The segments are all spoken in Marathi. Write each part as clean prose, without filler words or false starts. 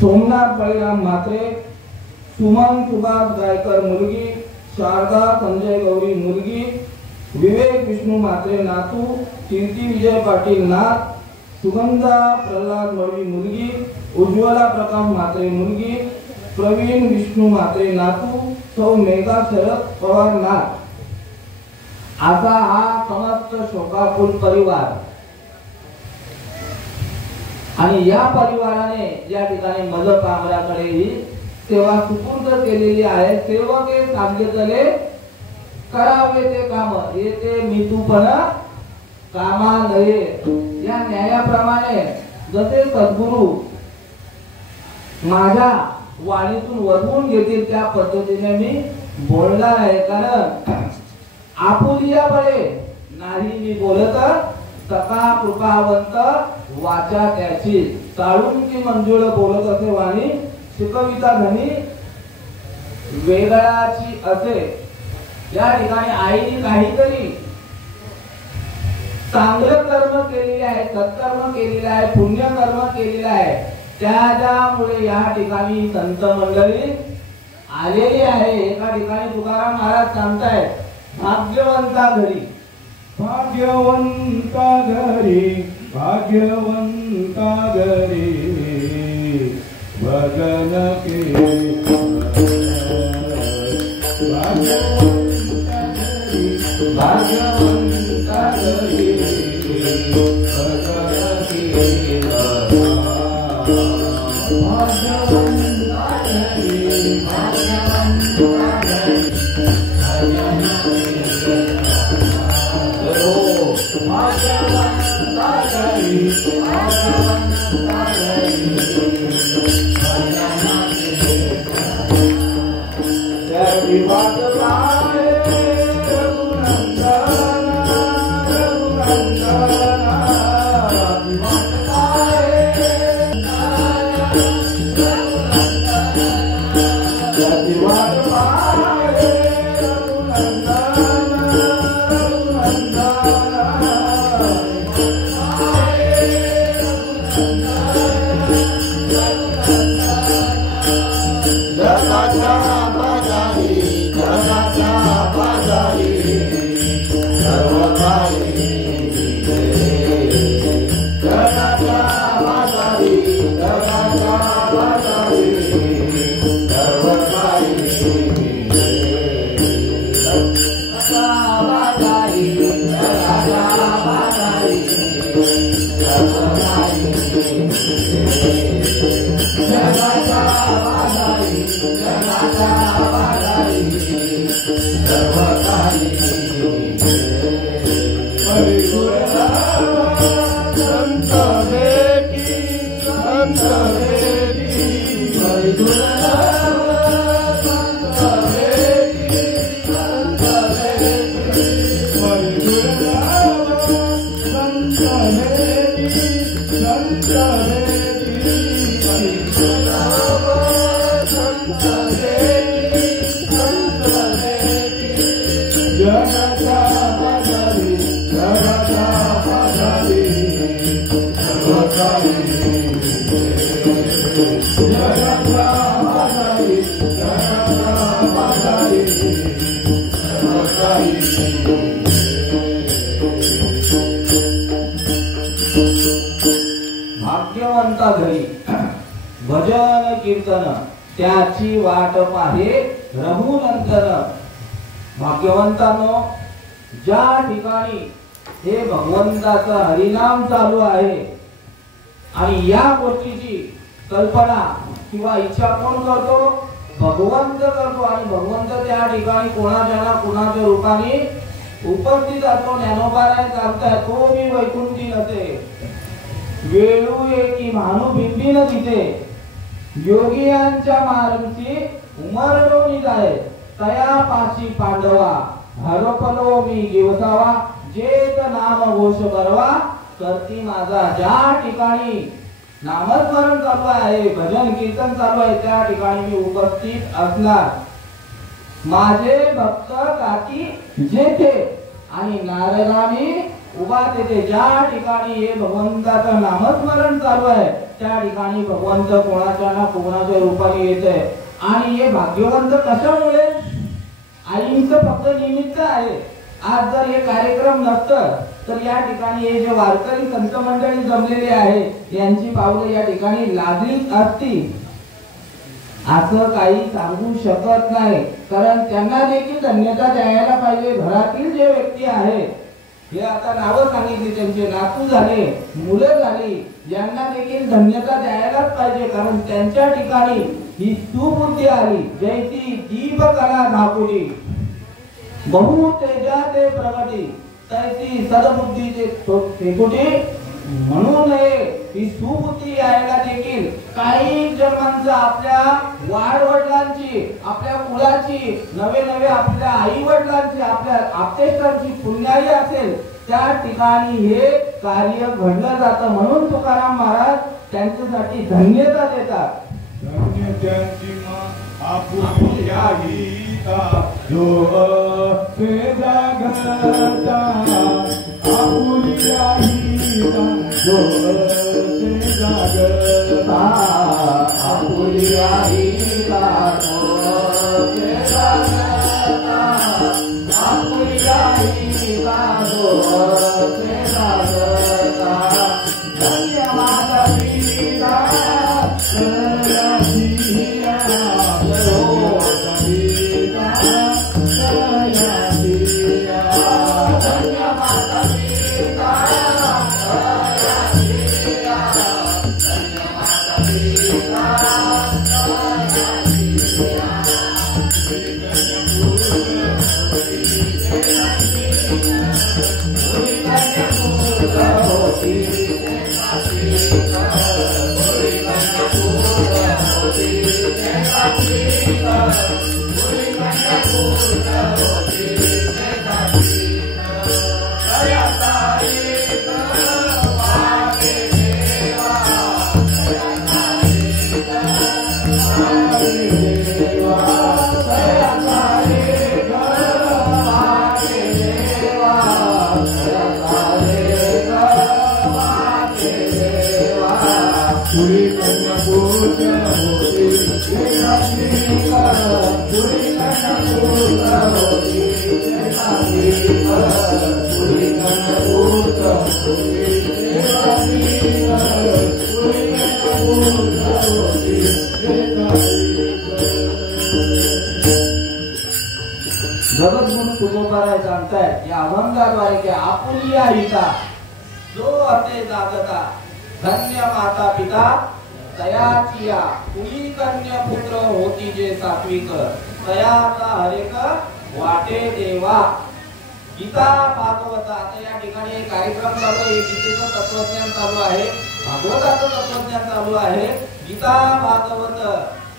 सोमनाथ बळीराम म्हात्रे, सुमन सुभाष गायकर मुलगी, शारदा संजय गौरी मुलगी, विवेक विष्णू म्हात्रे नातू, कीर्ती विजय पाटील नात, सुगंधा प्रल्हाद मळवी मुलगी, उज्ज्वला प्रकाश म्हात्रे मुलगी, प्रवीण विष्णू म्हात्रे नातू, सौ मेघा शरद पवार नात असा हा समस्त शोकाकुल परिवार. आणि या परिवाराने या ठिकाणी मज कामराकडे ही सेवा सुपूर्द केलेली आहे. सेवक हे सांगितले करावे ते काम, येते मितूपणा कामा नये. या न्यायाप्रमाणे जसे सद्गुरू माझ्या वाणीतून वधवून घेतील त्या पद्धतीने मी बोलणार आहे. कारण आपुलिया बळे नाही मी बोलत, सका कृपावंत वाचा त्याची. चाळून की मंजुळ बोलत असे वाणी, शिकविता धनी वेगळाची असे. या ठिकाणी आईने काहीतरी चांगलं कर्म केलेले आहे, सत्कर्म केलेलं आहे, पुण्यकर्म केलेलं आहे, त्यामुळे या ठिकाणी संत मंडळी आलेली आहे. एका ठिकाणी तुकाराम महाराज सांगतायत भाग्यवंता घरी, भाग्यवंता घरी, भाग्यवंता घरी भजन केले. भाग्यवंता घरी, भाग्यवंता घरी भजन केले. भाग्यवंता घरी, भाग्यवंता घरी भाग्यवंता घरी भजन कीर्तन त्याची वाट पाहे रघुनंदन. भाग्यवंतांनो, ज्या ठिकाणी हे भगवंताचं हरिनाम चालू आहे आणि या गोष्टीची कल्पना किंवा इच्छा कोण करतो? भगवंत करतो. आणि भगवंत त्या ठिकाणी कोणाच्या ना कोणाच्या रूपाने उपस्थित असतो. ज्ञानोबाराय सांगताय तो मी वैकुंठी नसे, वेळू एकी भानू बिंबी न तिथे, योगियांच्या मार्गची उमरडोनी जाय, तया पाशी पांडवा हरपलो मी दिवसावा, जेत नाम घोष करवा करती माझा. ज्या ठिकाणी नामस्मरण चालू आहे, भजन कीर्तन चालू आहे, त्या ठिकाणी मी उपस्थित असणार. माझे भक्त काकी जेथे आणि नारदानी उभा तेथे ज्या ठिकाणी हे भगवंताचं नामस्मरण चालू आहे त्या ठिकाणी भगवंत कोणाच्या ना कोणाच्या रूपाने येतोय. आणि हे भाग्यवंत कशामुळे? आईंचं फक्त निमित्त आहे. आज जर हे कार्यक्रम नसतं तर या ठिकाणी हे जे वारकरी संत मंडळी जमलेले आहे यांची पावलं या ठिकाणी लागलीच असती. असं काही सांगू शकत नाही, कारण त्यांना देखील धन्यता द्यायला पाहिजे. घरातील जे व्यक्ती आहे हे आता नावं सांगितली, त्यांचे नातू झाले, मुलं झाली, यांना देखील धन्यता द्यायलाच पाहिजे, कारण त्यांच्या ठिकाणी ही सुबुद्धी आली. जैती दीप कला दाखवली बहु तेजा ते प्रगती तैसी सद्बुद्धीचे शेकोटी. म्हणून ही सुबुद्धी यायला देखील काही जन्मांचा आपल्या वाडवडिलांची, आपल्या कुळाची, नवे नवे आपल्या आई वडिलांची, आपल्या आप्तेष्टांची पुण्याई असेल त्या ठिकाणी हे कार्य घडलं जातं. म्हणून तुकाराम महाराज त्यांच्यासाठी धन्यता देतात. धन्य त्यांची आपुल्या गीता जो से जागता आपुल्या गीता जो से जागता आपुल्या गीता जो से जागता आपुल्या गीता जो से जागता. धन्य माता पिता जगद्गुरु तुकोबाराय सांगतायत या अभंगाद्वारे की आपुलिया हिता जो असे जागता धन्य माता पिता तयाचिया कुणी कन्या पुत्र होती जे सात्विक तयाचा हरेक वाटे देवा. गीता भागवत आता या ठिकाणी एक कार्यक्रम चालू आहे. गीतेचं तत्वज्ञान चालू आहे, भागवताचं तत्वज्ञान चालू आहे. गीता भागवत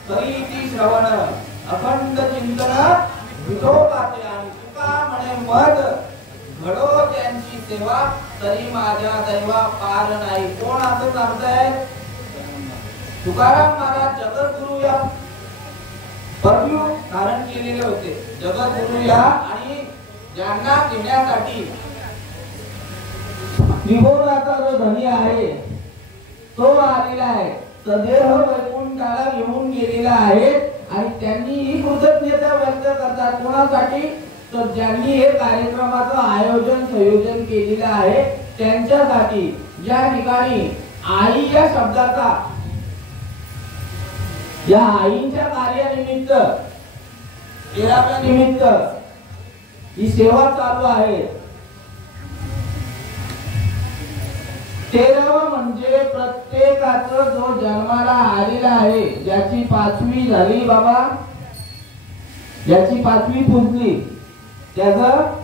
करीती श्रवण अखंड चिंतन विठोबाचे आणि तुका म्हणे मद घडो त्यांची सेवा तरी माझ्या दैवा पार नाही. कोण असं सांगताय? तुकाराम महाराज जगद्गुरु या परफ्यूम धारण केलेले होते. जगद्गुरु या आणि ज्यांना घेण्यासाठी त्रिभुवनाचा जो धनी आहे तो आलेला आहे, सदेह वैकुंठाला घेऊन गेलेला आहे आणि त्यांनी ही कृतज्ञता व्यक्त करतात. कोणासाठी? तर ज्यांनी हे कार्यक्रमाचं आयोजन संयोजन केलेलं आहे त्यांच्यासाठी. या ठिकाणी आई या शब्दाचा या आईच्या कार्यानिमित्त 13व्या निमित्त ही सेवा चालू आहे. 13वा म्हणजे प्रत्येकाचं जो जन्माला आलेला आहे, ज्याची 5वी झाली बाबा, ज्याची 5वी पुजली त्याचं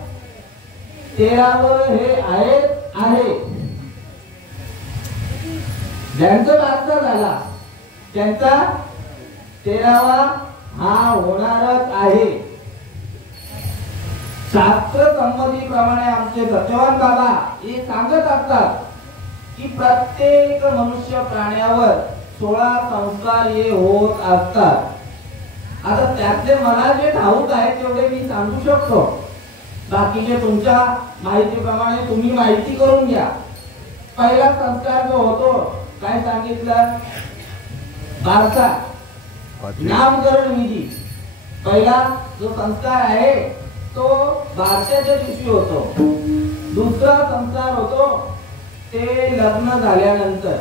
13व हे आहे. ज्यांचा बारसा झाला त्यांचा 13वा हा होणारच आहे. शास्त्र संमतीप्रमाणे आमचे सत्यवान बाबा हे सांगत असतात की प्रत्येक मनुष्य प्राण्यावर 16 संस्कार हे होत असतात. आता त्यातले मला जे ठाऊक आहे तेवढे मी सांगू शकतो. बाकीचे तुमच्या माहितीप्रमाणे तुम्ही माहिती करून घ्या. पहिला संस्कार जो होतो काय सांगितलं? बारसा नामकरण विधी. पहिला जो संस्कार आहे तो बारशाच्या दिवशी होतो. दुसरा संस्कार होतो ते लग्न झाल्यानंतर,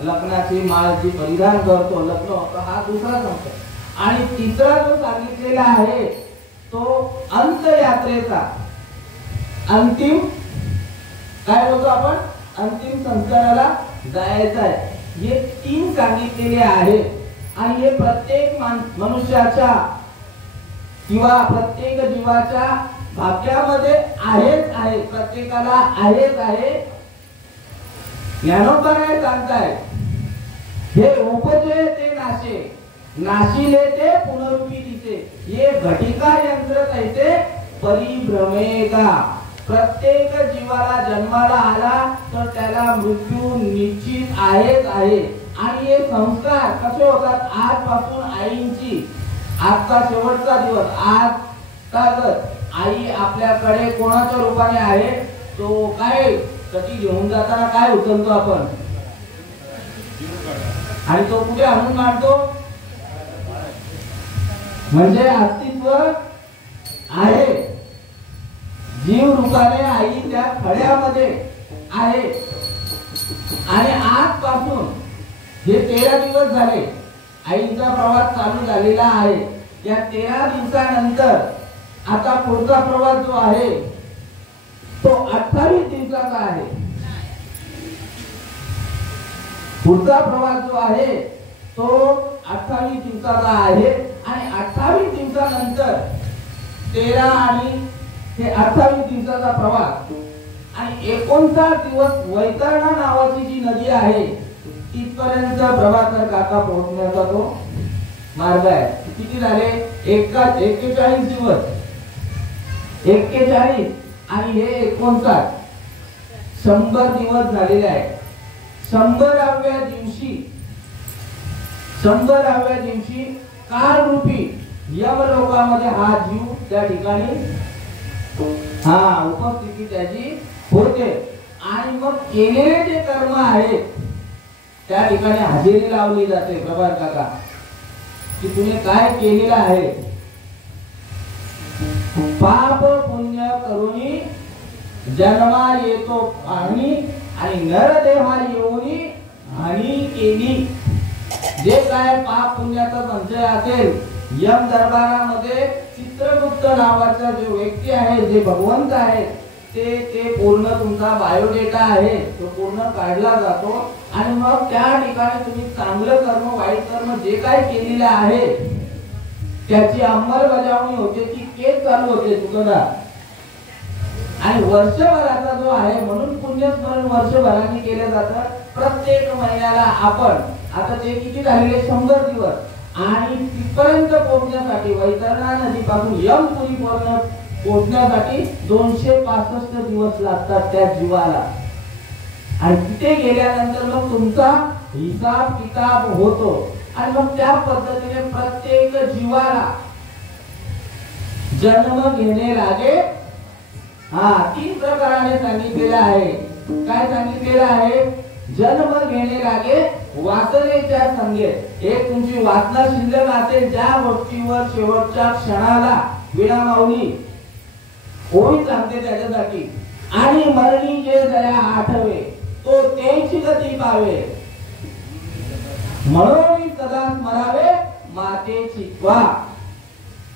लग्नाची माळ जी परिधान करतो, लग्न होतं, हा दुसरा संस्कार. आणि तिसरा जो सांगितलेला आहे तो अंत्ययात्रेचा अंतिम काय बोलतो आपण? अंतिम संस्काराला जायचं आहे. हे 3 सांगितलेले आहेत. आणि हे प्रत्येक मनुष्याच्या किंवा प्रत्येक जीवाच्या भाग्यामध्ये आहेच आहे. प्रत्येकाला आहेच आहे. ज्ञानोबा काय सांगताय? हे उपजे ते नाशे, नाशिले ते पुनरुपी दिसे, ये घटिका यंत्र कैसे परिभ्रमेगा. प्रत्येक जीवाला जन्माला आला तर त्याला मृत्यू निश्चित आहेच आहे. आणि हे संस्कार कसे होतात? आजपासून आईंची, आजचा शेवटचा दिवस, आज कागद आई आपल्याकडे कोणाच्या रूपाने आहे? तो काय कधी घेऊन जाताना काय उचलतो आपण? आणि तो कुठे आणून मांडतो? म्हणजे अस्तित्व आहे. जीव रूपाने आई त्या खड्यामध्ये आहे. आणि आजपासून हे 13 दिवस झाले आईचा प्रवास चालू झालेला आहे. या 13 दिवसानंतर आता पुढचा प्रवास जो आहे तो 28 दिवसाचा आहे. पुढचा प्रवास जो आहे तो 28 दिवसाचा आहे. आणि 28 दिवसानंतर 13 आणि हे 28 दिवसाचा प्रवास आणि 59 दिवस वैतरणा नावाची जी नदी आहे तिथपर्यंत प्रभाकर काका पोहोचण्याचा तो मार्ग आहे. किती झाले? 41 दिवस. 41 आणि हे 59 100 दिवस झालेले आहे. 100व्या दिवशी कालरूपी यमलोकामध्ये हा जीव त्या ठिकाणी उपस्थिती त्याची होते. आणि मग केलेले जे कर्म आहेत त्या ठिकाणी हजेरी लावली जाते. प्रभार काका की तुम्ही काय केलेलं आहे? पाप पुण्य करुणी जन्मा येतो आणि नरदेहा येऊनी हानी केली. जे काय पाप पुण्याचा संचय असेल, यम दरबारामध्ये चित्रगुप्त नावाचा जो व्यक्ती आहे, जे भगवंत आहे, ते पूर्ण तुमचा बायोडेटा आहे तो पूर्ण काढला जातो. आणि मग त्या ठिकाणी तुम्ही चांगलं कर्म वाईट कर्म जे काय केलेलं आहे त्याची अंमलबजावणी होते. ती केस चालू होते तुझा. आणि वर्षभराचा जो आहे म्हणून पुण्यस्मरण वर्षभराने केलं जातं. प्रत्येक महिन्याला आपण आता ते किती झालेले 100 दिवस आणि तिथपर्यंत पोहोचण्यासाठी वैतरणा नदीपासून यमपुरी पोहोचण्यासाठी 265 दिवस लागतात त्या जीवाला. आणि तिथे गेल्यानंतर मग तुमचा हिसाब किताब होतो. आणि मग त्या पद्धतीने प्रत्येक जीवाला जन्म घेणे लागे. 3 प्रकाराने सांगितलेलं आहे. काय सांगितलेलं आहे? जन्म घेणे लागे वासनेच्या संगेत. एक तुमची वासना शिल्लक असेल ज्या गोष्टीवर शेवटच्या क्षणाला विणा माऊली होई सांगते त्याच्यासाठी. आणि मरणी जे जया आठवे तो त्यांची गती पावे, म्हणून सदा स्मरावे मातेची वा.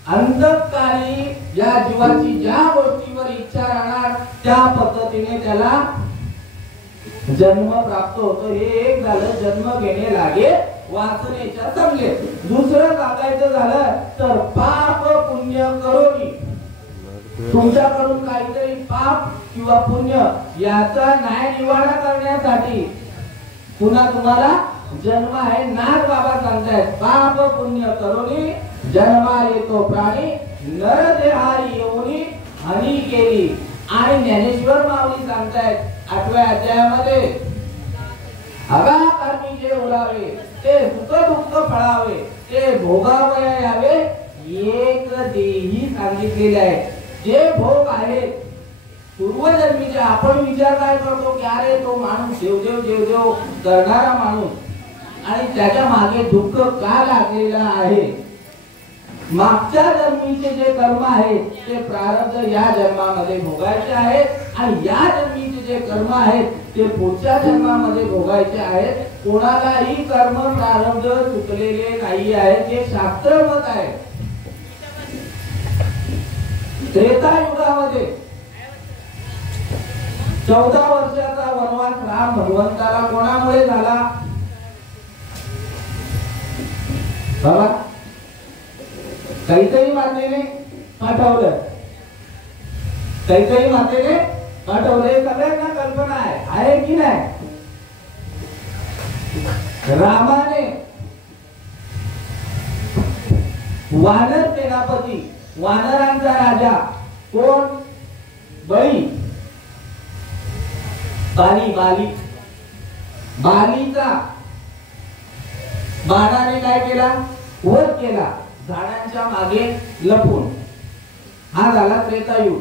अंतकाली या जीवाची ज्या गोष्टीवर इच्छा राहणार त्या पद्धतीने त्याला जन्म प्राप्त होतो. हे एक झालं जन्म घेणे लागे वासनेच्या संगेत. दुसरं सांगायचं झालं तर पाप पुण्य करून तुमच्याकडून काहीतरी पाप किंवा पुण्य याचा न्याय निवाडा करण्यासाठी पुन्हा तुम्हाला जन्म आहे. नाथ बाबा सांगतायत पाप पुण्य करून जन्मा येतो प्राणी नरदेहारी येऊनी हानी केली. आणि ज्ञानेश्वर माऊली सांगतायत 8व्या अध्यायामध्ये अगा कर्मी जे ओलावे ते सुख दुःख फळावे ते भोगावया यावे एक देही सांगितलेले आहे. जे भोग आहेत पूर्वजन्मीचे, आपण विचार काय करतो की अरे तो माणूस देवदेव देवदेव करणारा माणूस आणि त्याच्या मागे दुःख का लागलेलं आहे, मागच्या जन्मीचे जे कर्म आहेत ते प्रारब्ध या जन्मामध्ये भोगायचे आहेत आणि या जन्मीचे जे कर्म आहेत ते पुढच्या जन्मामध्ये भोगायचे आहेत. कोणालाही कर्म प्रारब्ध चुकलेले नाही आहेत, हे शास्त्र मत आहे. त्रेता युगामध्ये 14 वर्षाचा वनवास राम भगवंताला कोणामुळे झाला बाबा? कैकेयी मातेने पाठवलं, कैकेयी मातेने पाठवले. सगळ्यांना कल्पना आहे की नाही? रामाने वानर सेनापती, वानरांचा राजा कोण? बळी, बाली, बालीचा बाणाने काय केला? वध केला झाडांच्या मागे लपून. हा झाला त्रेतायुग.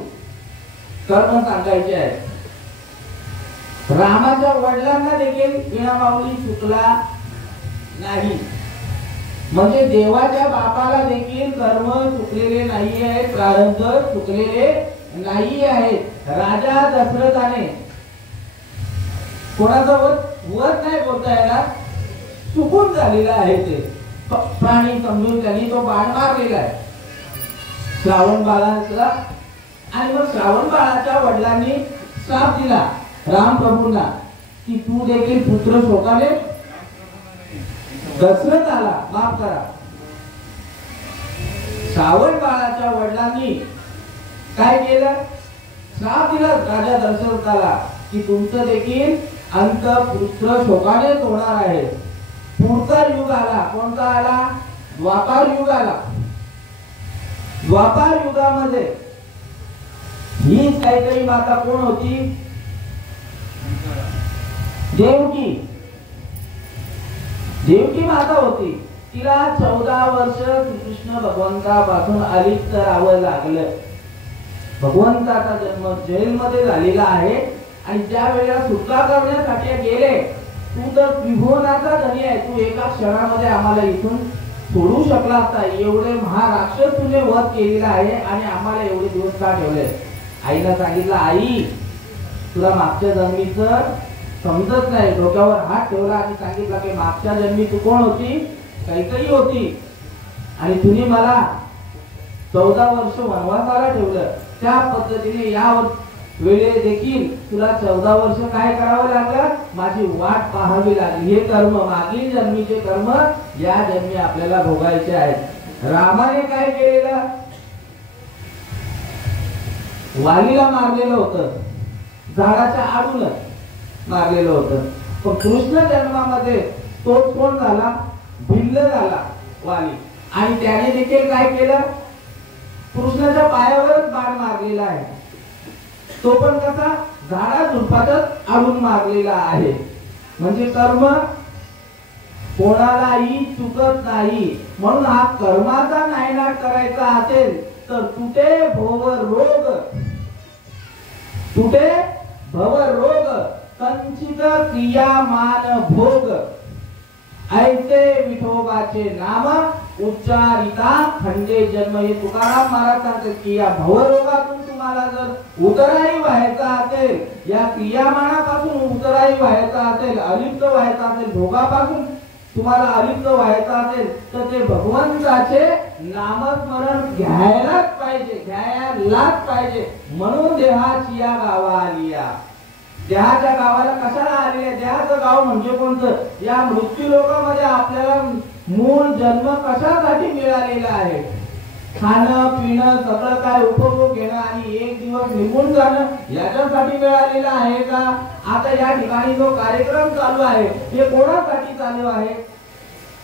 कर्म सांगायचे आहे. रामाच्या वडिलांना देखील विणामाऊली चुकला नाही, म्हणजे देवाच्या बापाला देखील कर्म चुकलेले नाही आहे, प्रारब्ध चुकलेले नाही आहे. राजा दशरथाने कोणाचा वध नाही बोलता येणार, चुकून झालेला आहे. ते प्राणी समजून त्यांनी तो बाण मारलेला आहे श्रावण बाळाला. आणि मग श्रावण बाळाच्या वडिलांनी श्राप दिला रामप्रभूंना की तू देखील पुत्र शोकाने दशरथ आला, माफ करा. श्रावण बाळाच्या वडिलांनी काय केलं? श्राप दिला राजा दशरथाला की तुमचं देखील अंत पुत्र शोकाने होणार आहे. पुढचा युग आला. कोणता आला? द्वापार युग आला. द्वापार युगामध्ये ही कैकेयी माता कोण होती? देवकी. देवकी माता होती. तिला 14 वर्ष कृष्ण भगवंतापासून अलिप्त राहावं लागलं. भगवंताचा जन्म जेलमध्ये झालेला आहे आणि ज्या वेळेला सुटका करण्यासाठी गेले, तू तर त्रिभुवनाचा धनी आहे, तू एका क्षणामध्ये आम्हाला इथून सोडू शकला असता. एवढे महाराक्षस तुझे वध केलेला आहे आणि आम्हाला एवढे दिवस का ठेवले? आईला सांगितलं, आई तुला मागच्या जन्मीचं समजत नाही. डोक्यावर हात ठेवला आणि सांगितलं की मागच्या जन्मी तू कोण होती? कैकेयी होती आणि तुम्ही मला 14 वर्ष वनवासाला ठेवलं. त्या पद्धतीने या वेळे देखील तुला 14 वर्ष काय करावं लागलं? माझी वाट पाहावी लागली. हे कर्म, मागील जन्मीचे कर्म या जन्मी आपल्याला भोगायचे आहेत. रामाने काय केलेलं? वालीला मारलेलं होतं, झाडाच्या आडूनच मारलेलं होतं. पण कृष्ण जन्मामध्ये तो कोण झाला? भिल्ल झाला वाली. आणि त्याने देखील काय केलं? कृष्णाच्या पायावरच बाण मारलेला आहे. तो पण कसा? झाडा झुडपातच आडून मारलेला आहे. म्हणजे कर्म कोणालाही चुकत नाही. म्हणून हा कर्माचा नायनाट करायचा असेल तर तुटे भव रोग, तुटे भव रोग, संचित क्रियामान भोग, ऐसे विठोबाचे नाम उच्चारिता खंडे जन्म. हे तुकाराम महाराज सांगतात की या भवरोगातून तुम्हाला जर उतराई व्हायचा असेल, या क्रियामानापासून उतराई व्हायचा असेल, अलिप्त व्हायचा असेल, भोगापासून तुम्हाला अलिप्त व्हायचा असेल तर ते भगवंताचे नामस्मरण घ्यायलाच पाहिजे, घ्यायलाच पाहिजे. म्हणून देहाची या गावा आलिया. देहाच्या गावाला कशाला आले? देहाचं गाव म्हणजे कोणतं? या मृत्यू लोकांमध्ये आपल्याला मूळ जन्म कशासाठी मिळालेला आहे? खाणं पिणं सगळं काय उपभोग घेणं आणि एक दिवस निघून जाणं याच्यासाठी मिळालेलं आहे का? आता या ठिकाणी जो कार्यक्रम चालू आहे हे कोणासाठी चालू आहे?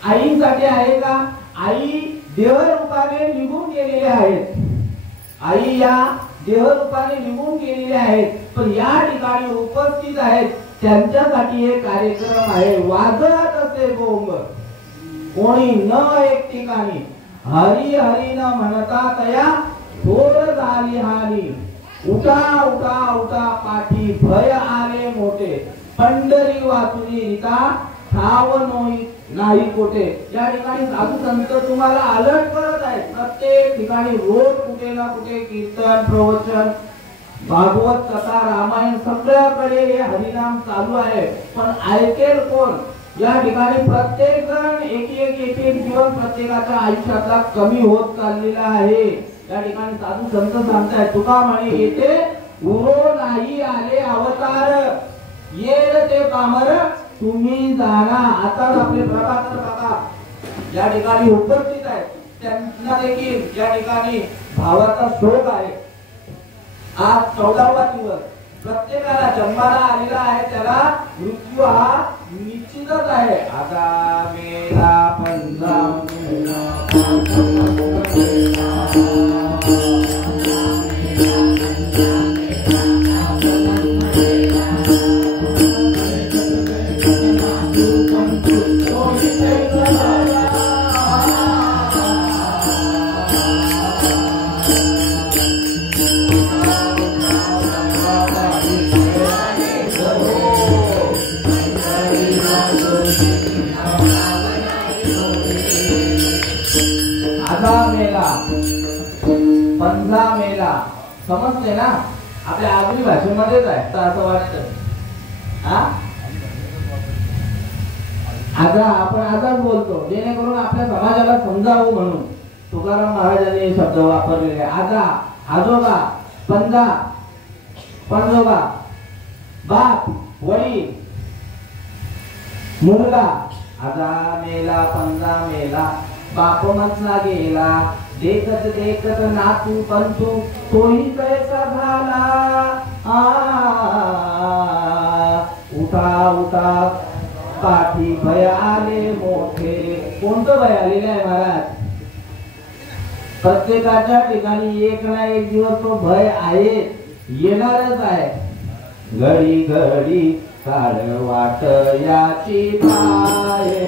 आईसाठी आहे का? आई देहरूपाने निघून गेलेले आहेत. आई या देहरूपाने निघून गेलेले आहेत, पण या ठिकाणी उपस्थित आहेत त्यांच्यासाठी हे कार्यक्रम आहे. वाजत असे बोंब कोणी न एक ठिकाणी, हरी हरी न म्हणता तया थोर झाली हानी, उठा उठा उठा पाठी भय आले मोठे, पंढरी वाचुनी रीता ठाव नाही कोठे. या ठिकाणी साधू संत तुम्हाला अलर्ट करत आहेत. प्रत्येक ठिकाणी रोज कुठे ना कुठे कीर्तन, प्रवचन, भागवत कथा, रामायण सगळ्याकडे हे हरिनाम चालू आहे. पण ऐकेल कोण? या ठिकाणी प्रत्येक जण एक जीवन प्रत्येकाच्या आयुष्यातला कमी होत चाललेला आहे. या ठिकाणी साधू संत सांगतायत, तुका म्हणे येते उरो नाही आले अवतार, येर ते पामर तुम्ही जाणा. आता आपले प्रभाकर काका या ठिकाणी उपस्थित आहेत. त्यांना देखील या ठिकाणी भावाचा शोक आहे. आज 14वा दिवस. प्रत्येकाला जन्माला आलेला आहे, त्याला मृत्यू हा निश्चितच आहे. आता मेला पंधरा मेला समजते ना? आपल्या आगरी भाषेमध्येच आहे तर असं वाटतं. आता आपण आजच बोलतो जेणेकरून आपल्या समाजाला समजावं म्हणून तुकाराम महाराजांनी हे शब्द वापरलेले. आजा, आजोबा, पंजा, पणजोबा, बाप, वडील, मुलगा. आजा मेला, पंजा मेला, बाप मचला गेला, देखत देखत नातू पंतू तोही कैसा झाला. उठा उठा पाठी भय आले मोठे. कोणतं भय आलेलं आहे महाराज? प्रत्येकाच्या ठिकाणी एक ना एक दिवस तो भय आहे, येणारच आहे. घडी घडी काळ वाट याची पाये,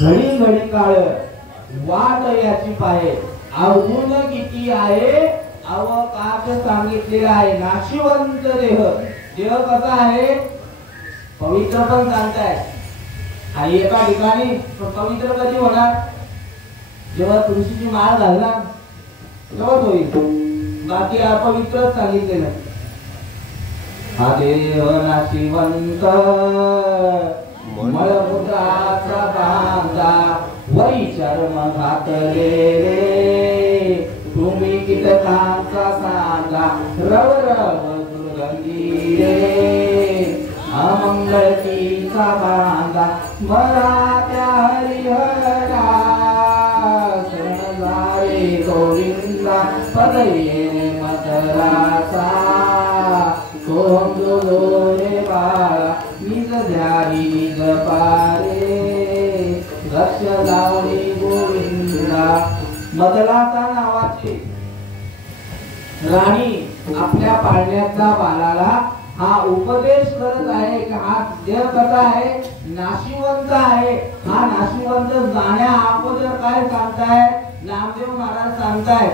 घडी घडी काळ वाट याची पाये, अवगुण किती आहे अवकाश सांगितलेला आहे. नाशिवंत देह, देह कसा आहे? पवित्र पण सांगताय. आणि एका ठिकाणी पवित्र कधी होणार? जेव्हा तुळशीची माळ घालणार तेव्हाच होईल. बाकी अपवित्रच सांगितलेलं. हा देह नाशिवंत मळमुद्राचा बांधा, वै चर्म घातले रे, तुम्ही कीटकांचा सांगा, रव रव दुर्गंधी रे, अमंगळतीचा बांधा, मराठ्या हरिहरा, शरण जाळे गोविंदा, पदये मतराचा, सोहम रे बाळा, निज ध्यारी निज पारे, लक्ष लावणी गोविंदा. मदलाचा नावाची राणी आपल्या पाळण्यातल्या बाळाला हा उपदेश करत आहे की हा देह कसा आहे? नाशिवंत आहे. हा नाशिवंत जाण्या अगोदर काय सांगताय? नामदेव महाराज सांगताय,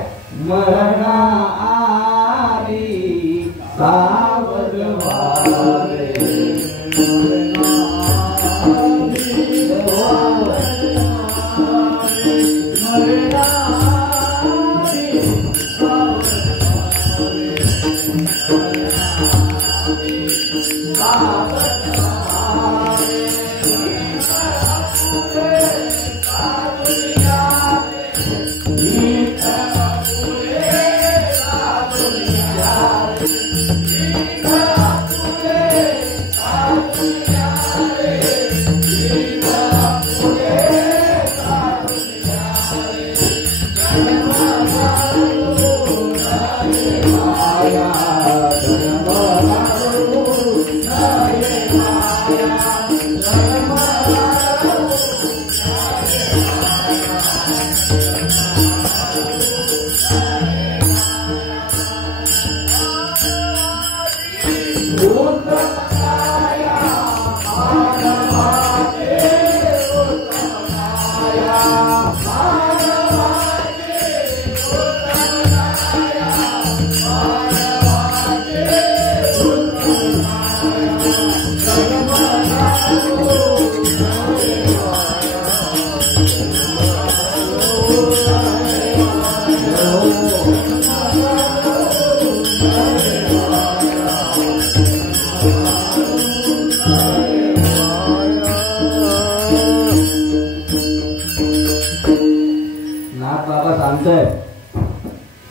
मरणा आली सावध व्हावे,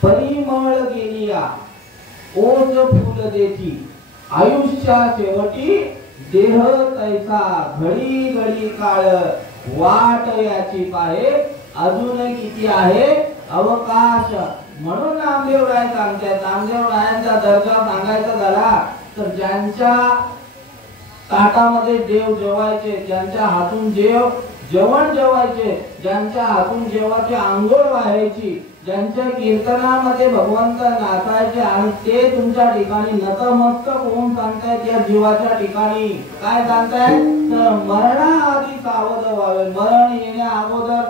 परिमळ गेलिया ओज फुल देती आयुष्या शेवटी देह तैसा घडी घडी काळ वाट याची पाहे अजून किती आहे अवकाश. म्हणून नामदेव राय सांगतात, नामदेव रायांचा दर्जा सांगायचा झाला तर ज्यांच्या ताटामध्ये देव जेवायचे, ज्यांच्या हातून जेवण जेवायचे, ज्यांच्या हातून जेवाची आंघोळ व्हायची, ज्यांच्या कीर्तनामध्ये भगवंत नाचायचे आणि ते तुमच्या ठिकाणी नतमस्तक होऊन सांगतायत या जीवाच्या ठिकाणी काय सांगतायत तर मरणाआधी सावध व्हावे. मरण येण्या अगोदर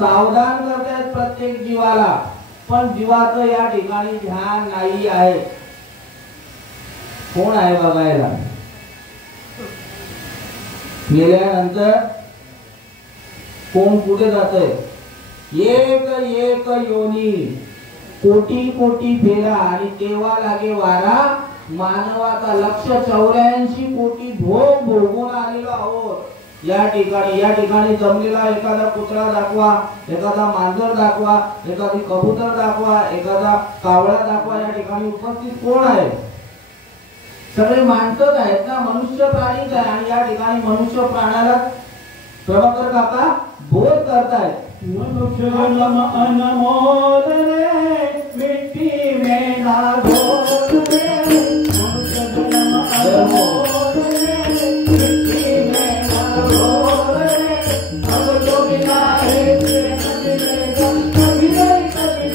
सावधान करतायत प्रत्येक जीवाला. पण जीवाचं या ठिकाणी ध्यान नाही आहे. कोण आहे बघायला? गेल्यानंतर कोण कुठे जातंय? एक एक योनी कोटी कोटी फेरा आणि तेव्हा लागे वारा. मानवाचा 184 कोटी भोग भोगून आलेलो आहोत या ठिकाणी जमलेला एखादा कुत्रा दाखवा, एखादा मांजर दाखवा, एखादी कबूतर दाखवा, एखादा कावळा दाखवा. या ठिकाणी उपस्थित कोण आहे? सगळे माणसंच आहेत ना, मनुष्य प्राणीच आहे. आणि या ठिकाणी मनुष्य प्राण्याला प्रभाकर काका बोध करतायत. मनुष्य जन्म अनमोल रे मिट्टी में ना घोल रे. मनुष्य जन्म अनमोल रे मिट्टी में ना घोल रे. अब जो बिना है कभी नहीं कभी नहीं कभी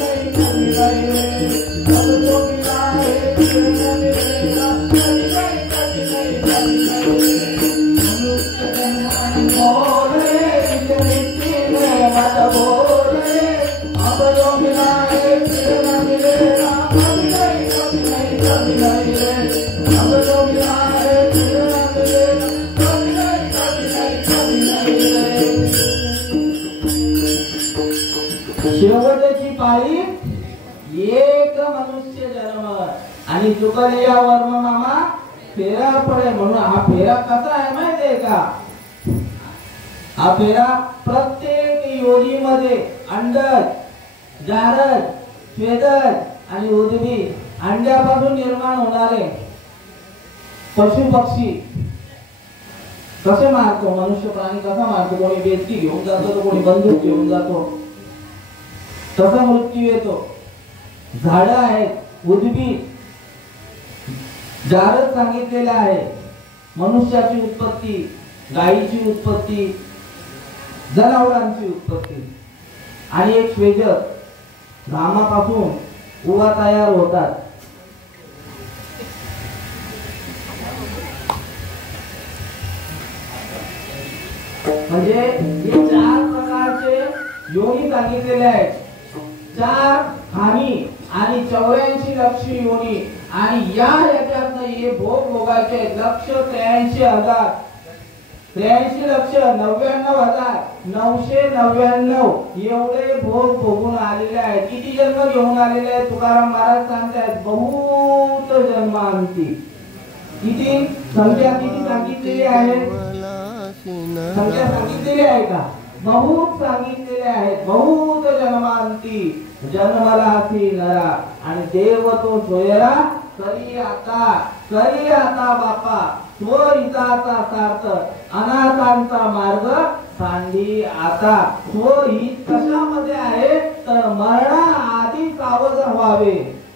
नहीं रे. अब जो बिना है कभी नहीं कभी नहीं कभी नहीं रे. मनुष्य जन्म अनमोल रे मिट्टी में मत बोल रे. अब जो मिला है फिर न मिलेगा कभी नहीं कभी नहीं कभी नहीं रे. अब जो मिला है फिर न मिलेगा कभी नहीं कभी नहीं कभी नहीं रे. शेवटची पाळी एक मनुष्य जन्म आणि चुकलिया वर्म मामा फेरा पडे. म्हणून हा फेरा कसा आहे माहितीये का? हा फेरा प्रत्येक योनीमध्ये अंडज, जारज, स्वेदज आणि उद्भी अंड्यापासून निर्माण होणारे पशु पक्षी कसे मारतो, मनुष्य प्राणी कसा मारतो? कोणी बेदकी घेऊन जातो तर कोणी बंदूक घेऊन जातो. तसा मृत्यू येतो. झाडं आहेत, उद्भिद, जारज सांगितलेले आहे. मनुष्याची उत्पत्ती, गायीची उत्पत्ती, जनावरांची उत्पत्ती आणि एक स्वेदज घामापासून उवा तयार होतात. म्हणजे हे 4 प्रकारचे योनी सांगितलेले आहेत. 4 खाणी आणि 84 लक्ष योनी. आणि या याच्यातनं हे भोग भोगायचे 1,83,000 93,99,999 एवढे भोग भोगून आलेले आहेत. किती जन्म घेऊन आलेले आहेत? तुकाराम महाराज सांगतायत बहुत जन्मांती. किती संख्या किती सांगितलेली आहे? संख्या सांगितलेली आहे का? बहुत सांगितलेले आहेत. बहुत जन्मांती जन्मलासी नरा आणि देव तो सोयरा करी आता बापा स्वहिताचा सार्थ अनाथांचा मार्ग सांडी आता. स्वहित कशामध्ये आहे तर मरणा आधी सावध व्हावे,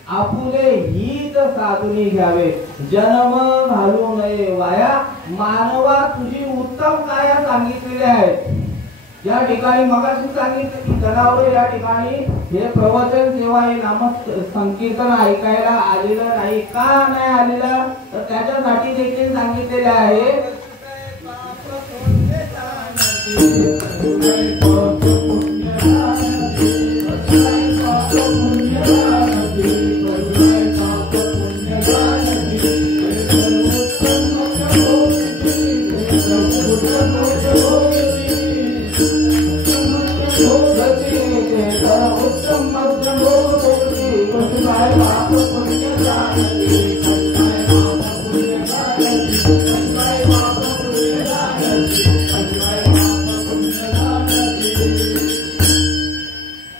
आपुले हित साधून घ्यावे, जन्म घालू नये वाया. मानवा तुझी उत्तम काया सांगितलेली आहेत. या ठिकाणी मगाशी सांगितलं की जनावर या ठिकाणी हे प्रवचन सेवा हे नाम संकीर्तन ऐकायला आलेलं नाही. का नाही आलेलं तर त्याच्यासाठी देखील सांगितलेले आहे.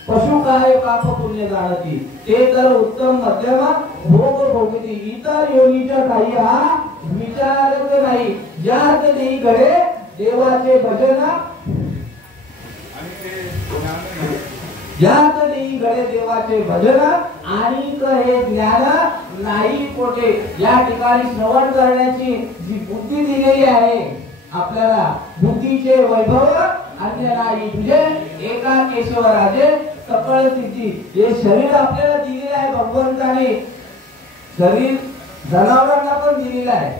पशु काय पाप पुण्य जाणती ते तर उत्तम मध्यम भोग भोगती. इतर योनीच्या काही हा विचारच नाही. ज्यात देई घडे देवाचे भजन, ज्यात देई घडे देवाचे भजन आणि हे ज्ञान नाही कोठे. या ठिकाणी श्रवण करण्याची जी बुद्धी दिलेली आहे आपल्याला, बुद्धीचे वैभव अन्य नाही तुझे एका केशव राजे सकळ सिद्धी. हे शरीर आपल्याला दिलेलं आहे भगवंताने. शरीर जनावरांना पण दिलेलं आहे,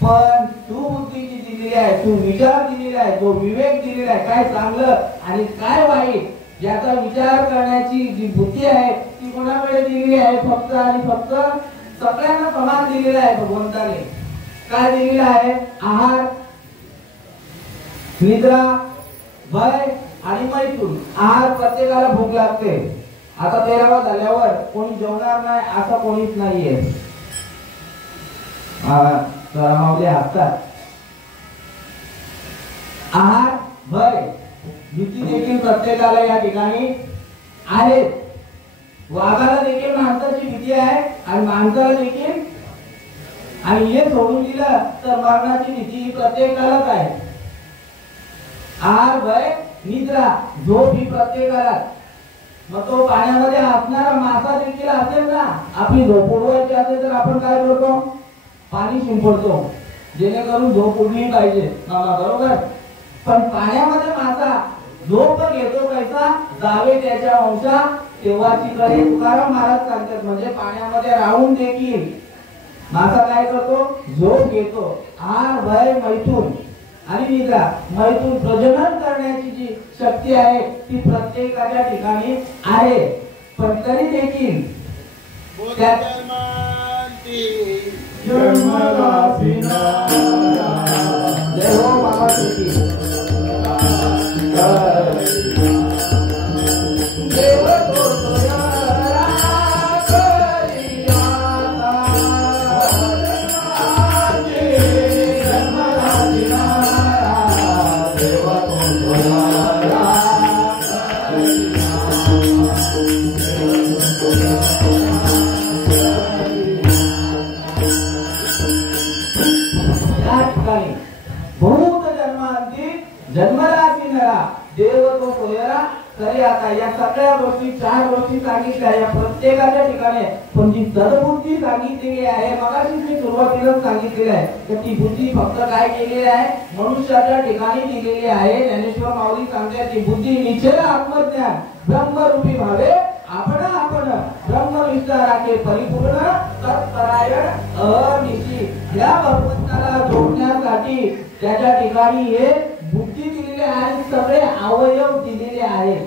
पण तू बुद्धी जी दिलेली आहे, तू विचार दिलेला आहे, तो विवेक दिलेला आहे, काय चांगलं आणि काय वाईट याचा विचार करण्याची जी बुद्धी आहे ती कोणाकडे दिलेली आहे? फक्त आणि फक्त सगळ्यांना समान दिलेला आहे भगवंताने. काय दिलेलं आहे? आहार, निद्रा, भय आणि मैथून. आहार प्रत्येकाला भूक लागते. आता 13वा झाल्यावर कोणी जेवणार नाही असं कोणीच नाहीये. माऊली हसतात. आहार, भय, भीती देखील प्रत्येकाला या ठिकाणी आहे. वाघाला देखील माणसाची भीती आहे आणि माणसाला देखील, आणि हे सोडून दिलं तर मरणाची भीती प्रत्येकालाच आहे. आहार, भय, निद्रा, झोप ही प्रत्येकाला. मग तो पाण्यामध्ये असणारा मासा देखील असेल ना, आपली झोप उडवायची असेल तर आपण काय करतो? पाणी शिंपडतो जेणेकरून झोप उडली पाहिजे मामा, बरोबर? पण पाण्यामध्ये मासा झोप घेतो कैसा? जावे त्याच्या अंशा तेव्हाची कडे. तुकाराम महाराज सांगतात म्हणजे पाण्यामध्ये राहून देखील मासा काय करतो? झोप घेतो. आहार, भय, मैथून आणि निद्रा. मैथून प्रजनन करण्याची जी शक्ती आहे ती प्रत्येकाच्या ठिकाणी आहे, पण तरी देखील जय हो बाबा तुझी देव तो सोयरा करी आता जन्मलासी नरा देव तो सोयरा बहुत जन्मांती जन्मलासी नरा देव तो सोयरा करी आता. या सगळ्या गोष्टी, 4 गोष्टी सांगितल्या या प्रत्येकाच्या ठिकाणी. पण जी सद्बुद्धी सांगितलेली आहे, मगाशी मी सुरुवातीला सांगितलेली आहे तर ती बुद्धी फक्त काय केलेली आहे? मनुष्याच्या ठिकाणी दिलेली आहे. ज्ञानेश्वर माऊली सांगतात ती बुद्धी निश्चय आत्मज्ञान ब्रह्मरूपी भावे आपण ब्रह्मनिष्ठा राखे परिपूर्ण तत्परायण अनिशी. या भगवंताला जोडण्यासाठी त्याच्या ठिकाणी हे बुद्धी दिलेली आहे, सगळे अवयव दिलेले आहेत.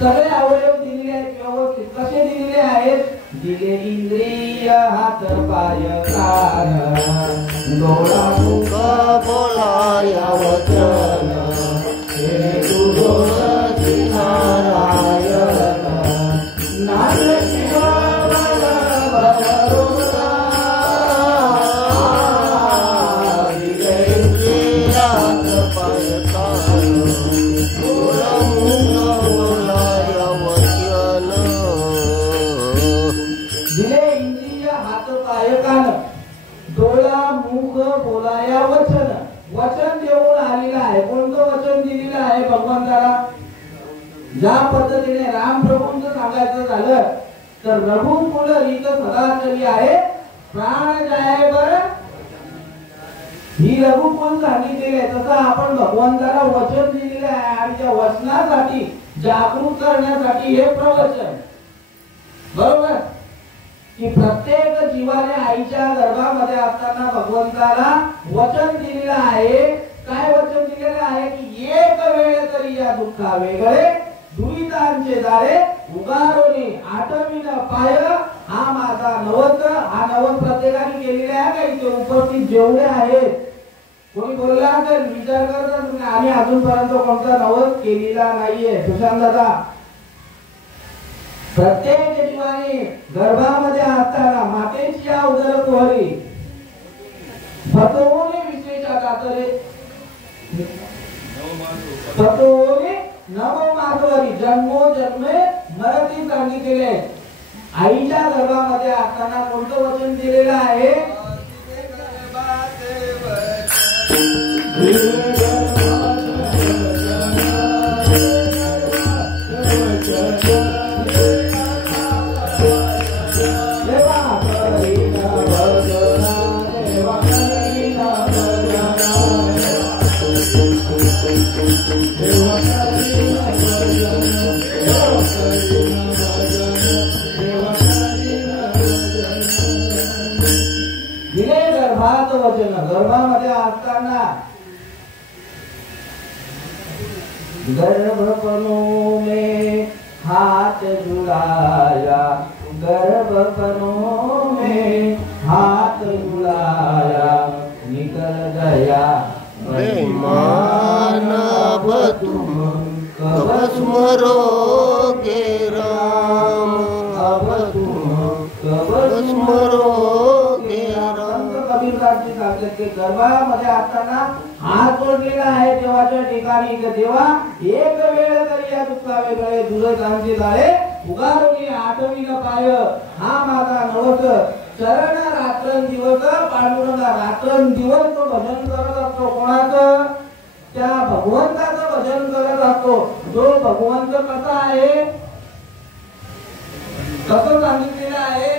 सगळे अवयव दिलेले आहेत व्यवस्थित. कसे दिलेले आहेत? दिले इंद्रिय, हात, पाय, कान, डोळा, मुख, बोलाया वचन, हे तुझोरती नारायण, नारायण शिव दिले इंद्रिय हात पाय कान डोळा मुख बोलाया वचन वचन देऊन आलेलं आहे. कोणतं वचन दिलेलं आहे भगवंताला? ज्या पद्धतीने राम प्रभूंचं सांगायचं झालं तर रघुकुल रीत सदा चली आहे प्राण जाय बर ही रघुकुल सांगितलेली आहे. तसं आपण भगवंताला वचन दिलेलं आहे आणि त्या वचनासाठी जागृत करण्यासाठी हे प्रवचन. बरोबर की प्रत्येक जीवाने आईच्या गर्भामध्ये असताना भगवंताला वचन दिलेलं आहे. काय वचन दिलेलं आहे की एक वेळ तरी या दुःखा वेगळे दुरितांचे दारे उगारोने आठवीन पाय हा माझा नवस. हा नवस प्रत्येकाने केलेला आहे का? इथे उपस्थित जेवढे आहेत कोणी बोलला तर विचार करतात आम्ही अजूनपर्यंत कोणता नवस केलेला नाहीये. सुशांत दादा प्रत्येक जीवाने गर्भामध्ये असताना मातेची या उदर कुहरी फतवोने विश्वेच्या कातरे फतवोने नव माधवरी जन्मो जन्मे मराठी सांगितलेले. आईच्या गर्भामध्ये असताना कोणतं वचन दिलेलं आहे? गर्भामध्ये असताना गर्भपनों में हाथ जुड़ाया गर्भपनों में हाथ जुड़ाया निकल गया बेईमान अब तुम कब स्मरोगे राम अब तुम कब स्मरोगे राम. कबीरदासजी सांगतात की गर्भामध्ये असताना हात जोडलेला आहे देवाच्या ठिकाणी. देवा एक वेळ तरी या दुःखा वेगळे दुर्गांचे जाळे उगारोनी आठवीन पाय हा माझा नवस. चरण रात्रंदिवस पांडुरंगा रात्रंदिवस तो भजन करत असतो. कोणाचं? त्या भगवंताचं भजन करत असतो. जो भगवंत कसा आहे? कसं सांगितलेलं आहे?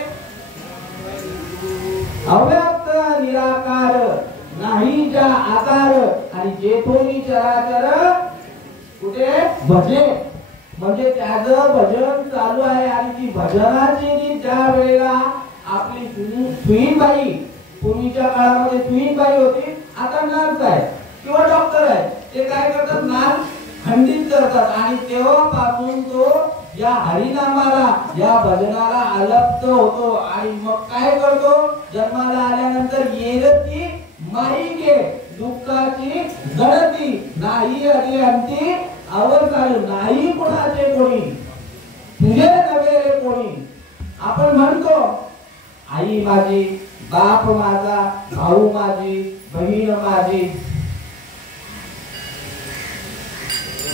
अव्यक्त निराकार नाही ज्या आकार आणि जेथोनी चराचर कुठे भजे म्हणजे त्याचं भजन चालू आहे. आणि ती भजनाची रीत ज्या वेळेला आपली सुईबाई पूर्वीच्या काळामध्ये सुईबाई होती आता नर्स आहे किंवा डॉक्टर आहे ते काय करतात नाम खंडित करतात आणि तेव्हापासून तो या हरिनामाला या भजनाला आलप्त होतो. आणि मग काय करतो? जन्माला आल्यानंतर येरती माईके दुःखाची गळती नाही आली अंती अवसाल नाही कोणाचे कोणी तुझे नव्हे रे कोणी. आपण म्हणतो आई माझी बाप माझा भाऊ माझी बहीण माझी.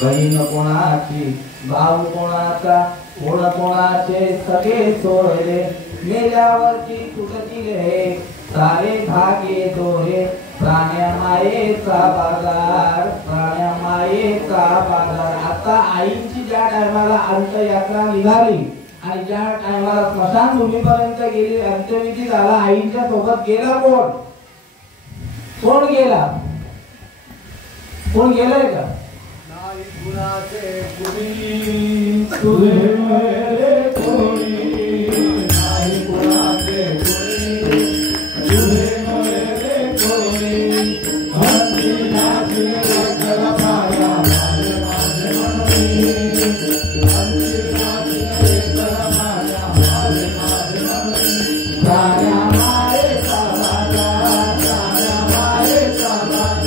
बहीण कोणाची भाऊ कोणाचा कोण कोणाचे सगळे सोडले मेल्यावरची तुटतील हे सारे धागे दोरे. प्राण्या मायेचा बाजार प्राण्या मायेचा बाजार. आता आईची ज्या टायमाला अंत्ययात्रा निघाली आणि ज्या टायमाला स्मशानभूमीपर्यंत गेली अंत्यविधी झाला आईच्या सोबत गेला कोण? कोण गेला? कोण गेलाय का? गुणाचे कुणी तुझे मेरे कोणी नाही गुणाचे कुणी तुझे मेरे कोणी हंसी नाची जग माया माझे माझे मनवी हंसी नाची जग माया माझे माझे मनवी. प्राण्या मायेचा बाजार प्राण्या मायेचा बाजार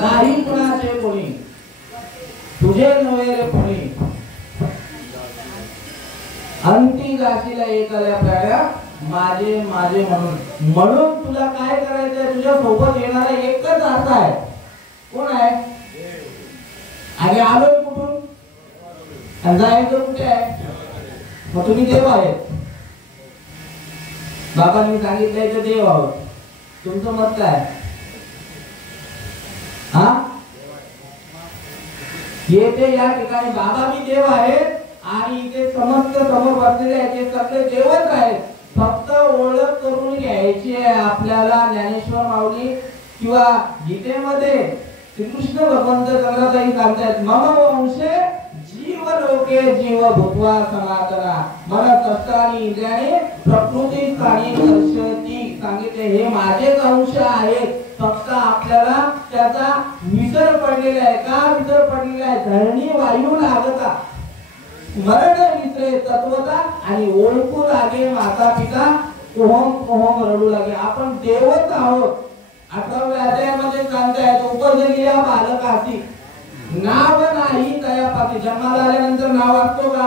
नाही कुणाचे कोणी तुझे नव्हे रे कोणी. अंती जाशीला एखाद्या प्राण्या माझे माझे म्हणून म्हणून तुला काय करायचंय तुझ्या सोबत येणारा एकच अर्थ आहे कोण आहे आणि आलोय कुठून आणि जायचं कुठे आहे मग तुम्ही देव आहेत बाबांनी सांगितलंय तर देव आहोत तुमचं मत काय हा येथे या ठिकाणी बाबा मी देव आहेत आणि इथे समस्त समोर बसलेले आहेत ते सगळे देवच आहेत फक्त ओळख करून घ्यायची आहे आपल्याला ज्ञानेश्वर माऊली किंवा गीतेमध्ये श्रीकृष्ण भगवंत चंद्रताई सांगतात मम वंशे जीव लोके जीव भूत्वा सनातना मन शस्त्राणी इंद्रियाने प्रकृती स्थानी दर्शती सांगितले हे माझेच अंश आहेत फक्त आपल्याला त्याचा विसर पडलेला आहे का विसर पडलेला आहे धरणी वायू लागता मरण विसरे तत्वता आणि ओळखू लागे माता पिता कोहम कोहम रडू लागे आपण देवच आहोत 18व्या अध्यायामध्ये सांगतायत उपजलिया बालकासी नाव नाही तयापासी जन्माला आल्यानंतर नाव असतो का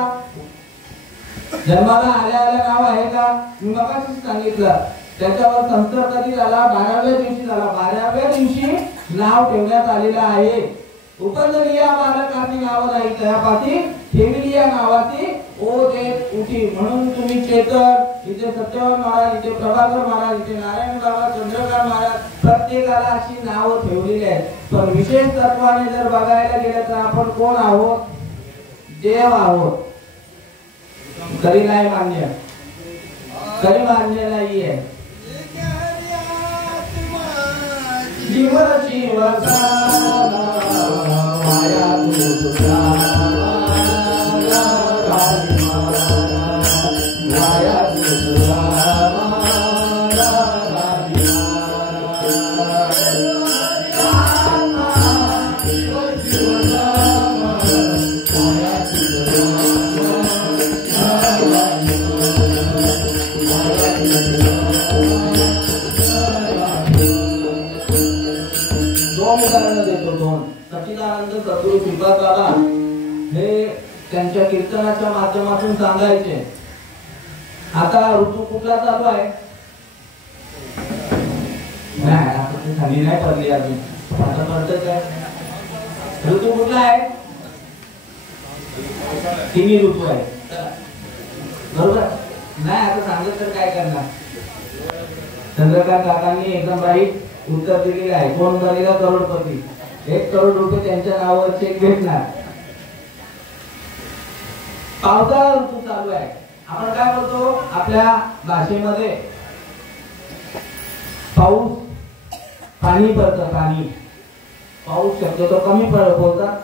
जन्माला आल्या नाव आहे का मी मगाशीच सांगितलं त्याच्यावर संस्कार कधी झाला 12व्या दिवशी झाला 12व्या दिवशी नाव ठेवण्यात आलेलं आहे उपजलिया बालकासी नाव नाही तयापासी ठेवलिया नावाची ओ देत उठी म्हणून तुम्ही चेतन इथे सत्यवान महाराज इथे प्रभाकर महाराज इथे नारायण बाबा चंद्रकांत महाराज प्रत्येकाला अशी नाव ठेवलेली आहेत पण विशेष तत्वाने जर बघायला गेलं तर आपण कोण आहोत देव आहोत तरी नाही मान्य तरी मान्य नाहीये जीव जीव माया तुझा सच्चिदानंद सद्गुरु श्रीपाद दादा हे त्यांच्या कीर्तनाच्या माध्यमातून सांगायचे आता ऋतू कुठला चालू आहे नाही आता थंडी नाही पडली अजून आता पडत काय ऋतू कुठला आहे तिन्ही ऋतू आहे बरोबर नाही आता सांगत तर काय करणार चंद्रकांत काकांनी एकदम राईट उत्तर दिलेलं आहे कोण झालेला करोडपती 1 करोड रुपये त्यांच्या नावावर चेक भेटणार पावसाळा ऋतू चालू आहे आपण काय बोलतो आपल्या भाषेमध्ये पाऊस पाणी पडतं पाणी पाऊस शक्यतो कमी बोलतात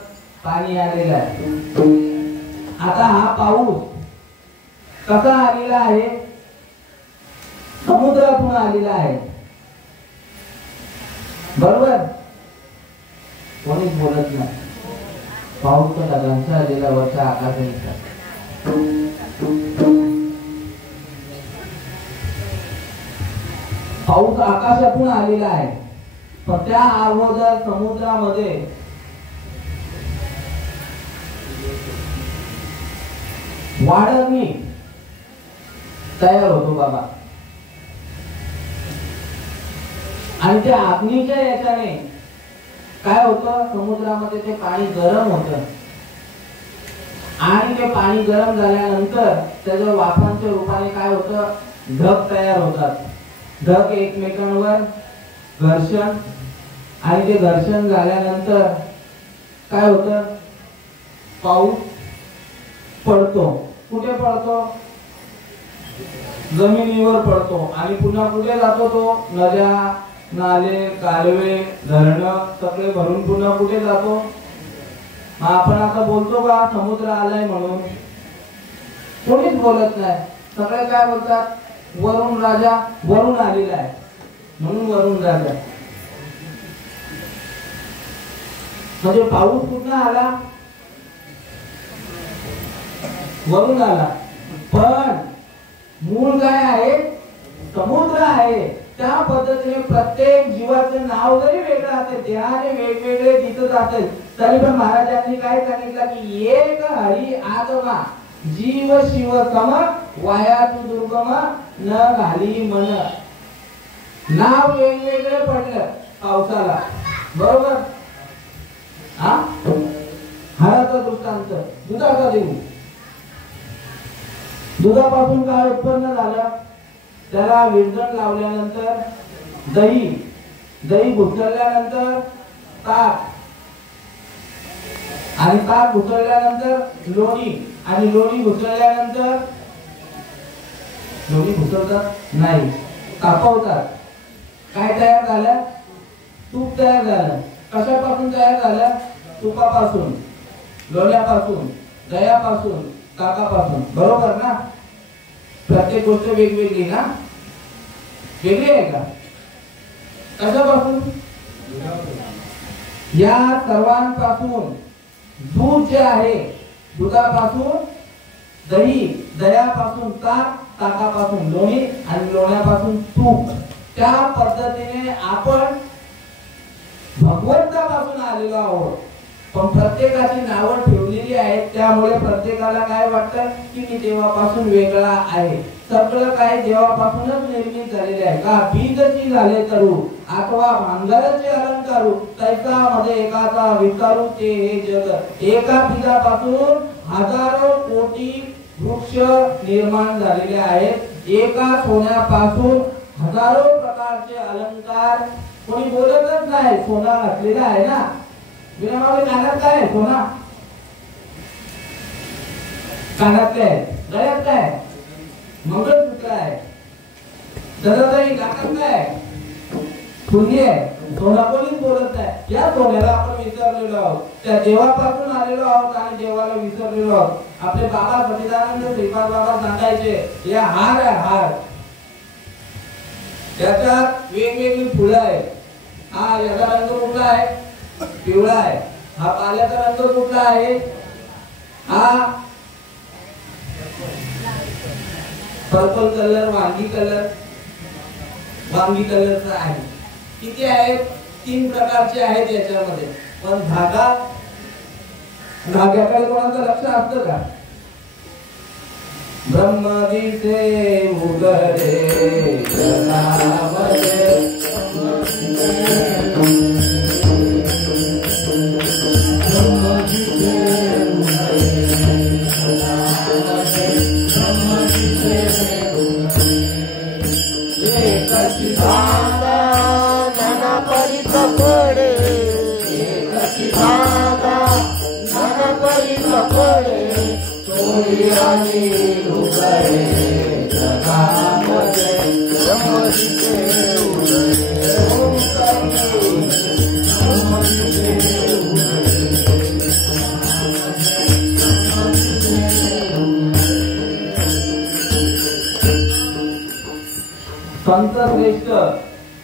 पाणी आलेलं आहे आता हा पाऊस कसा आलेला आहे समुद्रातून आलेला आहे बरोबर कोणीच बोलत नाही पाऊस तर ढगांचा आलेला वरचा आकाशाचा पाऊस आकाशातून आलेला आहे पण त्या अगोदर समुद्रामध्ये वाढणी तयार होतो बाबा आणि त्या अग्नीच्या याच्याने काय होतं समुद्रामध्ये ते पाणी गरम होतं आणि ते पाणी गरम झाल्यानंतर त्याच्या वाफांच्या रूपाने काय होतं ढग तयार होतात ढग एकमेकांवर घर्षण आणि ते घर्षण झाल्यानंतर काय होतं पाऊस पडतो कुठे पडतो जमिनीवर पडतो आणि पुन्हा कुठे जातो तो नद्या नाले कालवे धरणं सगळे भरून पुन्हा कुठे जातो आपण आता बोलतो का समुद्र आलाय म्हणून कोणीच बोलत नाही सगळे काय बोलतात वरून राजा वरून आलेला आहे म्हणून वरून राजा म्हणजे पाऊस कुठं आला वरून आला पण मूळ काय आहे समुद्र आहे त्या पद्धतीने प्रत्येक जीवाचे नाव जरी वेगळं असेल देहाने वेगवेगळे दिसत असेल तरी पण महाराजांनी काय सांगितलं की एक हरी आगमा जीव शिव सम वाया तू दुर्गम न घाली मन. नाव वेगवेगळे पडलं पावसाला, बरोबर. हाडाचा दृष्टांत दुधाचा देऊ. दुधापासून काय उत्पन्न झालं? त्याला विरजण लावल्यानंतर दही घुसळल्यानंतर ताक, आणि ताक घुसळल्यानंतर लोणी, आणि लोणी घुसळल्यानंतर लोणी घुसळतात नाही, तापवतात. काय तयार झालं? तूप तयार झालं. कशापासून तयार झालं? तुपापासून, लोण्यापासून, दह्यापासून, ताकापासून, बरोबर ना. प्रत्येक गोष्ट वेगवेगळी ना, वेगळी आहे का? कशापासून? या सर्वांपासून दूध जे आहे, दुधापासून दही, दह्यापासून ताक, ताकापासून लोणी, आणि लोण्यापासून तूप. त्या पद्धतीने आपण भगवंतापासून आलेलो आहोत. पण प्रत्येकाची नावं ठेवलेली आहेत, त्यामुळे प्रत्येकाला काय वाटतं की मी देवापासून वेगळा आहे. सगळं काय देवापासूनच निर्मित झालेले आहे. का बीजची झाले तरू अथवा भांगाराचे अलंकारू, तैसा मध्ये एकाचा विचारू ते हे जग. एका बीजापासून हजारो कोटी वृक्ष निर्माण झालेले आहेत. एका सोन्यापासून हजारो प्रकारचे अलंकार. कोणी बोलतच नाही, सोना घातलेला आहे ना. विनामागे कानात काय आहे? सोना. कानात काय? गळ्यात काय? मंगळसूत्र आहे. दरदरी नाकात काय? फुली आहे. सोना कोणीच बोलत नाही. या सोन्याला आपण विसरलेलो आहोत. त्या देवापासून आलेलो आहोत आणि देवाला विसरलेलो आहोत. आपले बाबा सच्चिदानंद श्रीपाद बाबा सांगायचे, या हार आहे हार, त्याच्यात वेगवेगळी फुलं आहेत. हा याचा रंग कुठला आहे? पिवळा आहे. हा पाल्याचा रंग कुठला आहे? हा पर्पल कलर, वांगी कलरचा आहे. किती आहेत? 3 प्रकारचे आहेत याच्यामध्ये. पण धाग्याकडे कोणाचं लक्ष असतं का? ब्रह्म दिसे उघडे जगामध्ये, संत श्रेष्ठ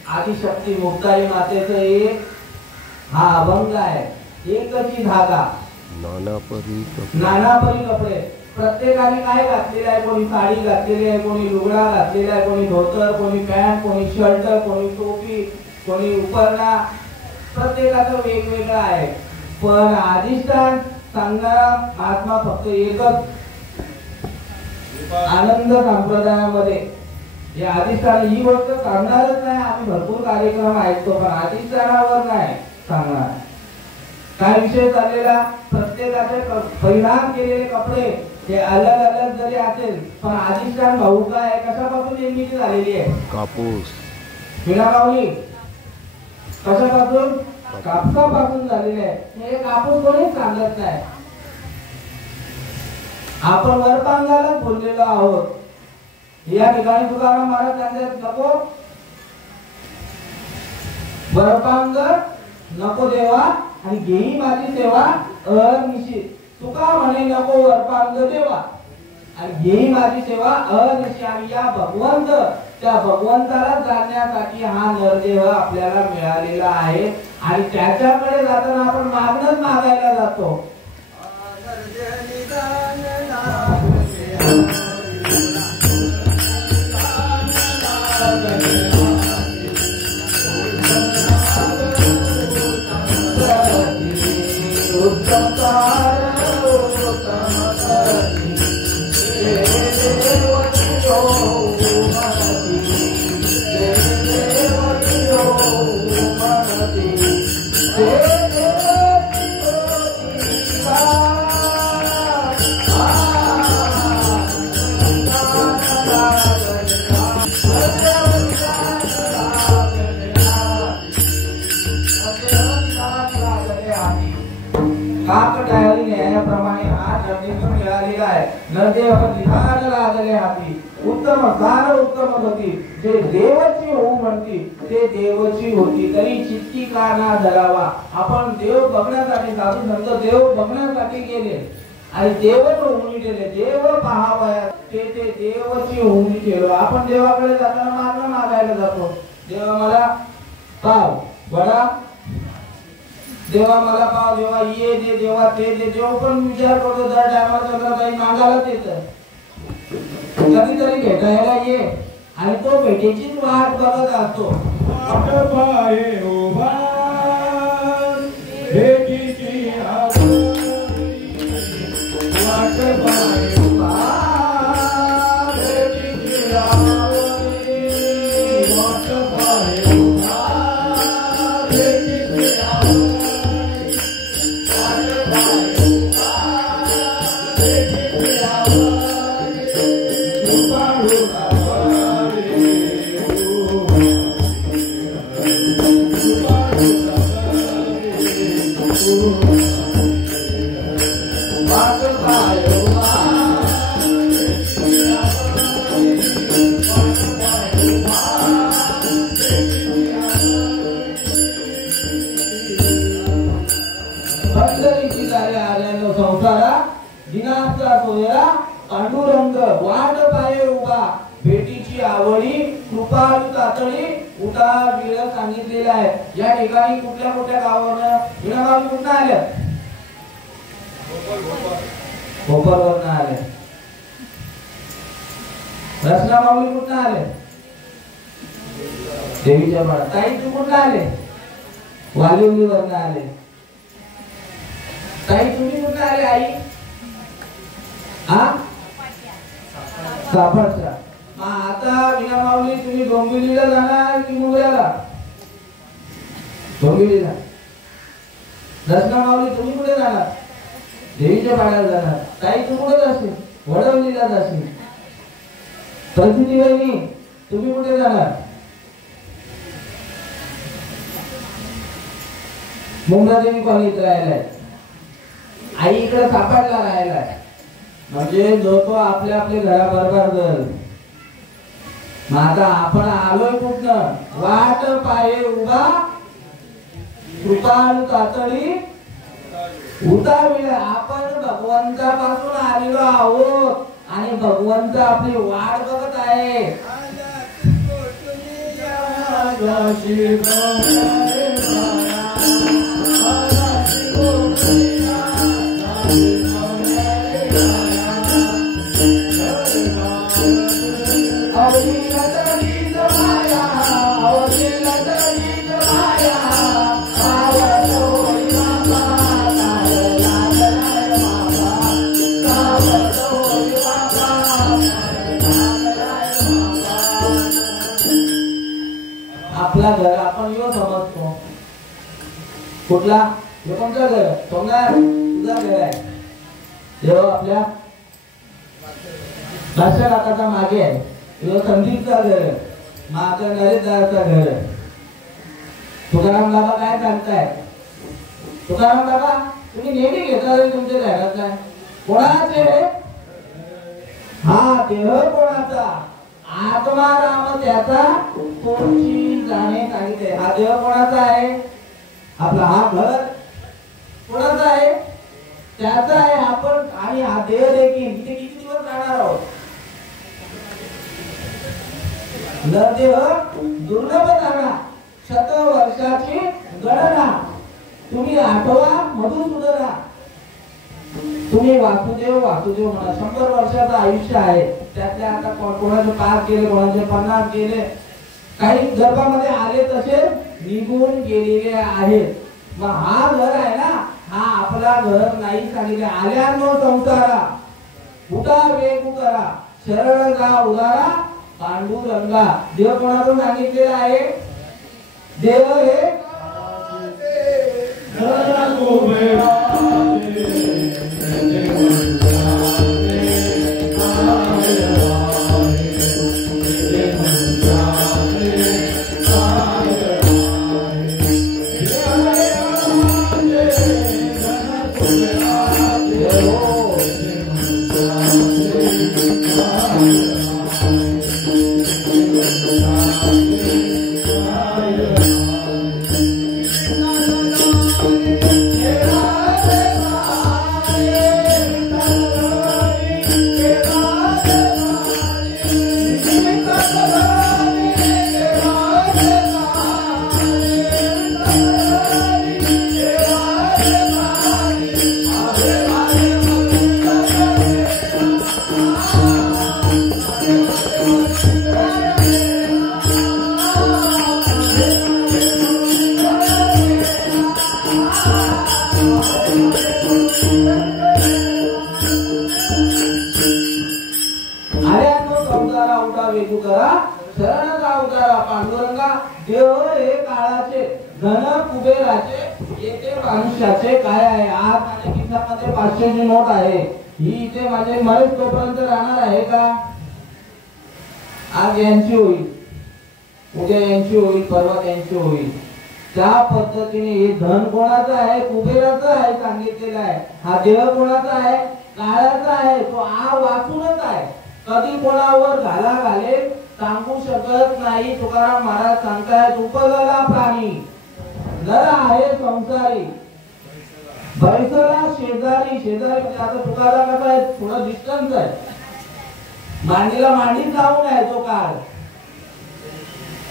आदिशक्ती मुक्ताई मातेचं एक हा अभंग आहे. एकची धागा नानापरी कपडे. प्रत्येकाने काय घातलेले आहे? कोणी साडी घातलेली आहे, कोणी लुगडा घातलेला आहे, कोणी धोतर, कोणी पॅन्ट, कोणी शर्ट, कोणी टोपी, कोणी उपरणा. प्रत्येकाचं वेगवेगळं आहे. पण अधिष्ठान सांगणारा महात्मा फक्त एकच. आनंद संप्रदायामध्ये या अधिष्ठान ही गोष्ट सांगणारच नाही. आम्ही भरपूर कार्यक्रम ऐकतो, पण अधिष्ठानावर नाही सांगणार. काय विषय चाललेला? प्रत्येकाचे परिधान केलेले कपडे हे अलग अलग जरी असेल, पण अधिष्ठान भाऊ काय कशापासून निर्मिती झालेली आहे? कापूस. विनामाऊली कशापासून? कापसापासून झालेले आहे. हे कापूस कोणीच सांगत नाही. आपण वरपांगालाच बोललेलो आहोत. या ठिकाणी तुकाराम महाराज सांगतात, नको वरपांग नको देवा आणि घेई माझी सेवा अनिशी. तुका म्हणे नको वरपांग देवा आणि घेई माझी सेवा अनिशी. आणि या भगवंत, त्या भगवंताला जाणण्यासाठी हा नरदेह आपल्याला मिळालेला आहे. आणि त्याच्याकडे जाताना आपण मागणंच मागायला जातो. Oh काकटाळी न्यायाप्रमाणे हा दंडीतून मिळालेला आहे. नरदेव निधान लागले हाती उत्तम सार उत्तम होती. जे देवची होऊ म्हणती ते देवची होती. तरी चित्ती का ना धरावा. आपण देव बघण्यासाठी साधू संत देव बघण्यासाठी गेले आणि देवच होऊन गेले. देव पाहावया ते देवची होऊन गेलो. आपण देवाकडे जाताना मागणं मागायला जातो. देवा मला पाव बडा, देवा मला पाव, देवा ये दे, देवा ते दे. देव पण विचार करतो दर टायमाला काही मागायलाच येतं. कधीतरी भेटायला ये आणि तो भेटीचीच वाट बघत असतो. वाट पाये उभा भेटीची वाट पाये उभा भेटीची वाट पाये उभा भेटीची संसारा दिनाचा सोयरा पांडुरंग वाट पाये उभा भेटीची आवडी कृपाळू तातडी उतार वेळ सांगितलेला आहे. या ठिकाणी कुठल्या कुठल्या गावावरनं विनागावी कुठं आल्या? भोपाळवरनं आले. रत्नामाऊली कुठं आले? देवीच्या पाडा. ताई तू कुठं आले? वालिवलीवरनं आले. ताई तुम्ही कुठं आले आई? सापडचा. आता विनामाऊली तुम्ही डोंबिवलीला जाणार की मुंबईला? डोंबिवलीला. रत्नामाऊली तुम्ही कुठे जाणार? देवीच्या पाड्याला जाणार. ताई तू कुठे जाशील? वडवलीला जाशील. प्रसिद्धी वहिनी तुम्ही कुठे जाणार? मुंब्रादेवी कॉलनीत राहायला. आई इकडे सापडला राहायला. म्हणजे जो तो आपल्या आपल्या घराबरोबर घर. मग आता आपण आलोय कुठनं? वाट पाये उभा कृपाळू तातडी उतार. आपण भगवंतापासून आलेलो आहोत आणि भगवंत आपली वाट बघत आहे. आपला घर आपण यो समजतो. कुठला? कोणतं घर? सोमनाथ तुझा घर आहे. देव आपल्या भाषा काकाचा मागे आहे. यो संदीपचा घर आहे. माझं नरेशदारचा घर आहे. तुकाराम बाबा काय सांगताय? तुकाराम बाबा तुम्ही नेहमी घेता तुमच्या घरातला कोणाचे? हा देह कोणाचा? आत्मा राम त्याचा तोची जाणे सांगितले. हा देह कोणाचा आहे? आपला. हा घर कोणाचा आहे? त्याचा आहे. आपण आणि हा देह देखील इथे किती दिवस राहणार आहोत? नरदेह दुर्लभ जाणा 100 वर्षाची गणना. तुम्ही आठवा मधुसूदना. तुम्ही वासुदेव वासुदेव म्हणा. 100 वर्षाचं आयुष्य आहे. त्यातल्या आता कोणाचे 5 गेले, कोणाचे 50 गेले. काही गर्भामध्ये आले तसे निघून गेलेले आहेत. मग हा घर आहे ना, हा आपला घर नाही सांगितले. आल्यानो संसारा उठा वेग करा शरण जा उदारा पांडुरंगा. देव कोणाचं सांगितलेलं आहे? देव हे काळाचे धन कुबेराचे येथे मनुष्याचे काय आहे. आज माझ्या खिशामध्ये 500ची नोट आहे, ही इथे माझे मरेच तोपर्यंत राहणार आहे का. आज यांची होईल, उद्या यांची होईल, परवा त्यांची होईल. त्या पद्धतीने हे धन कोणाचं आहे, कुबेराचं आहे सांगितलेलं आहे. हा देह कोणाचा आहे, काळाचा आहे. तो वाचूनच आहे, कधी कोणावर घाला घालेल सांगू शकत नाही. तुकाराम महाराज सांगतायत उपजला प्राणी नर आहे संसारी बैसला शेजारी. शेजारी म्हणजे आता तुकाराम कसा आहे, थोडं डिस्टन्स आहे, मांडीला मांडीत जाऊन आहे तो काळ.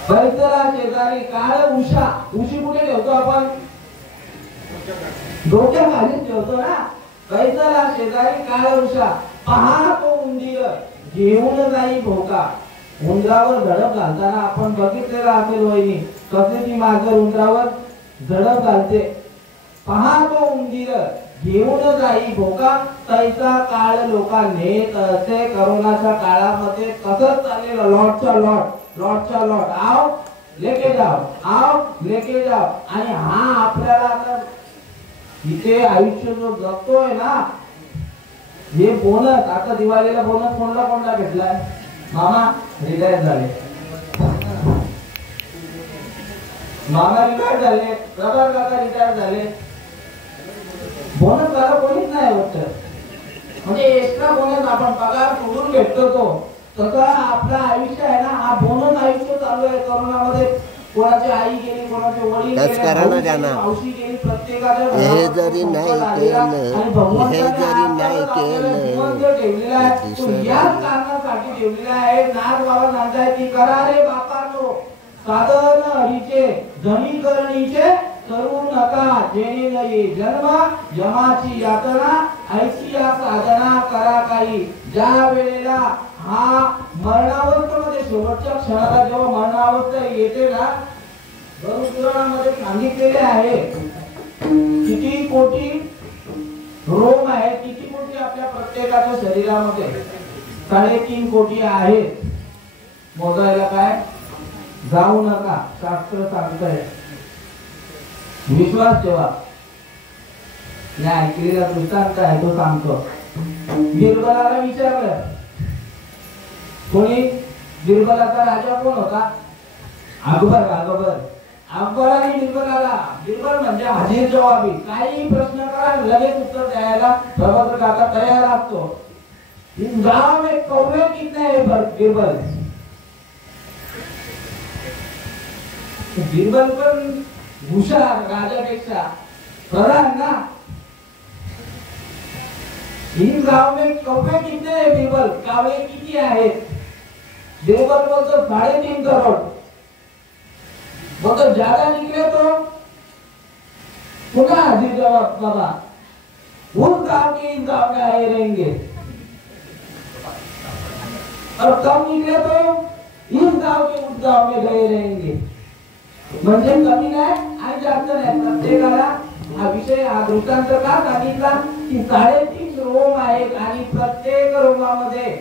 बैसला शेजारी काळ उषा. उशी कुठे ठेवतो आपण, डोक्या खाली ठेवतो ना. बैसला शेजारी काळ उषा पहा तो उंदीर घेऊन जाई भोका. उंदरावर झडप घालताना आपण बघितलेला असेल वहिनी, कसे ती मांजर उंदरावर झडप घालते. पहा तो उंदीर घेऊन जाई भोका तैसा काळ लोका नेत असे. करोनाच्या काळामध्ये तसंच चाललेलं, लॉटच्या लॉट आओ लेके जाओ. आणि हा आपल्याला आता इथे आयुष्य जो जगतोय ना, हे बोनस आता दिवाळीला बोनस कोणला भेटलाय. मामा रिटायर झाले, प्रभात काका रिटायर झाले. बोनस काका कोणीच नाही होत. म्हणजे एक्स्ट्रा बोनस आपण पगार सोडून भेटतो तो, तसं आपलं आयुष्य आहे ना, हा बोनस आयुष्य चालू आहे. कोरोनामध्ये कोणाची आई गेली, कोणाचे वडील गेले, मावशी गेली, प्रत्येकाच्या हे जरी नाही केलं, ठेवलेला आहे. तो याच कारणासाठी ठेवलेला आहे. नाथ बाबा सांगतायत की करा रे बापानो साधन हरीचे धनी करणीचे करू नका. जेणे नये जन्म यमाची यातना ऐसी या साधना करा काही. ज्या वेळेला हा मरणावस्थेमध्ये शेवटच्या क्षणाला जेव्हा मरणावस्था येते ना, गरुडपुराणामध्ये सांगितलेले आहे किती कोटी रोम आहे, किती कोटी आपल्या प्रत्येकाच्या शरीरामध्ये. 3.5 कोटी आहेत. मोजायला काय जाऊ नका, शास्त्र सांगतंय. विश्वास ठेवा. नाही ऐकलेला दृष्टांत आहे तो सांगतो. बिरबलाला विचारलं कोणी, बिरबलाचा राजा कोण होता, अकबर. अकबराने बिरबल म्हणजे हजीर जवाबी. काही प्रश्न करा लगेच उत्तर द्यायला प्रभाकर काका तयार असतो. इस गांव में कौवे कितने हैं बिरबल. बिरबल पण हुशार राजापेक्षा, प्रधान ना. इस गांव में कौवे कितने हैं बिरबल, कावळे किती आहेत. बिरबल बोलतो 3.5 करोड़. बोलतो ज्यादा निकले तो पुनः हाजिर जवाब बाबा उस गांव के इस गांव में आए रहेंगे, और कम निकले तो इस गांव के उस गांव में गए रहेंगे. म्हणजे कमी नाही आणि जास्त नाही. प्रत्येकाला हा विषय, हा दृष्टांत का सांगितला की 3.5 रोम आहेत आणि प्रत्येक रोमामध्ये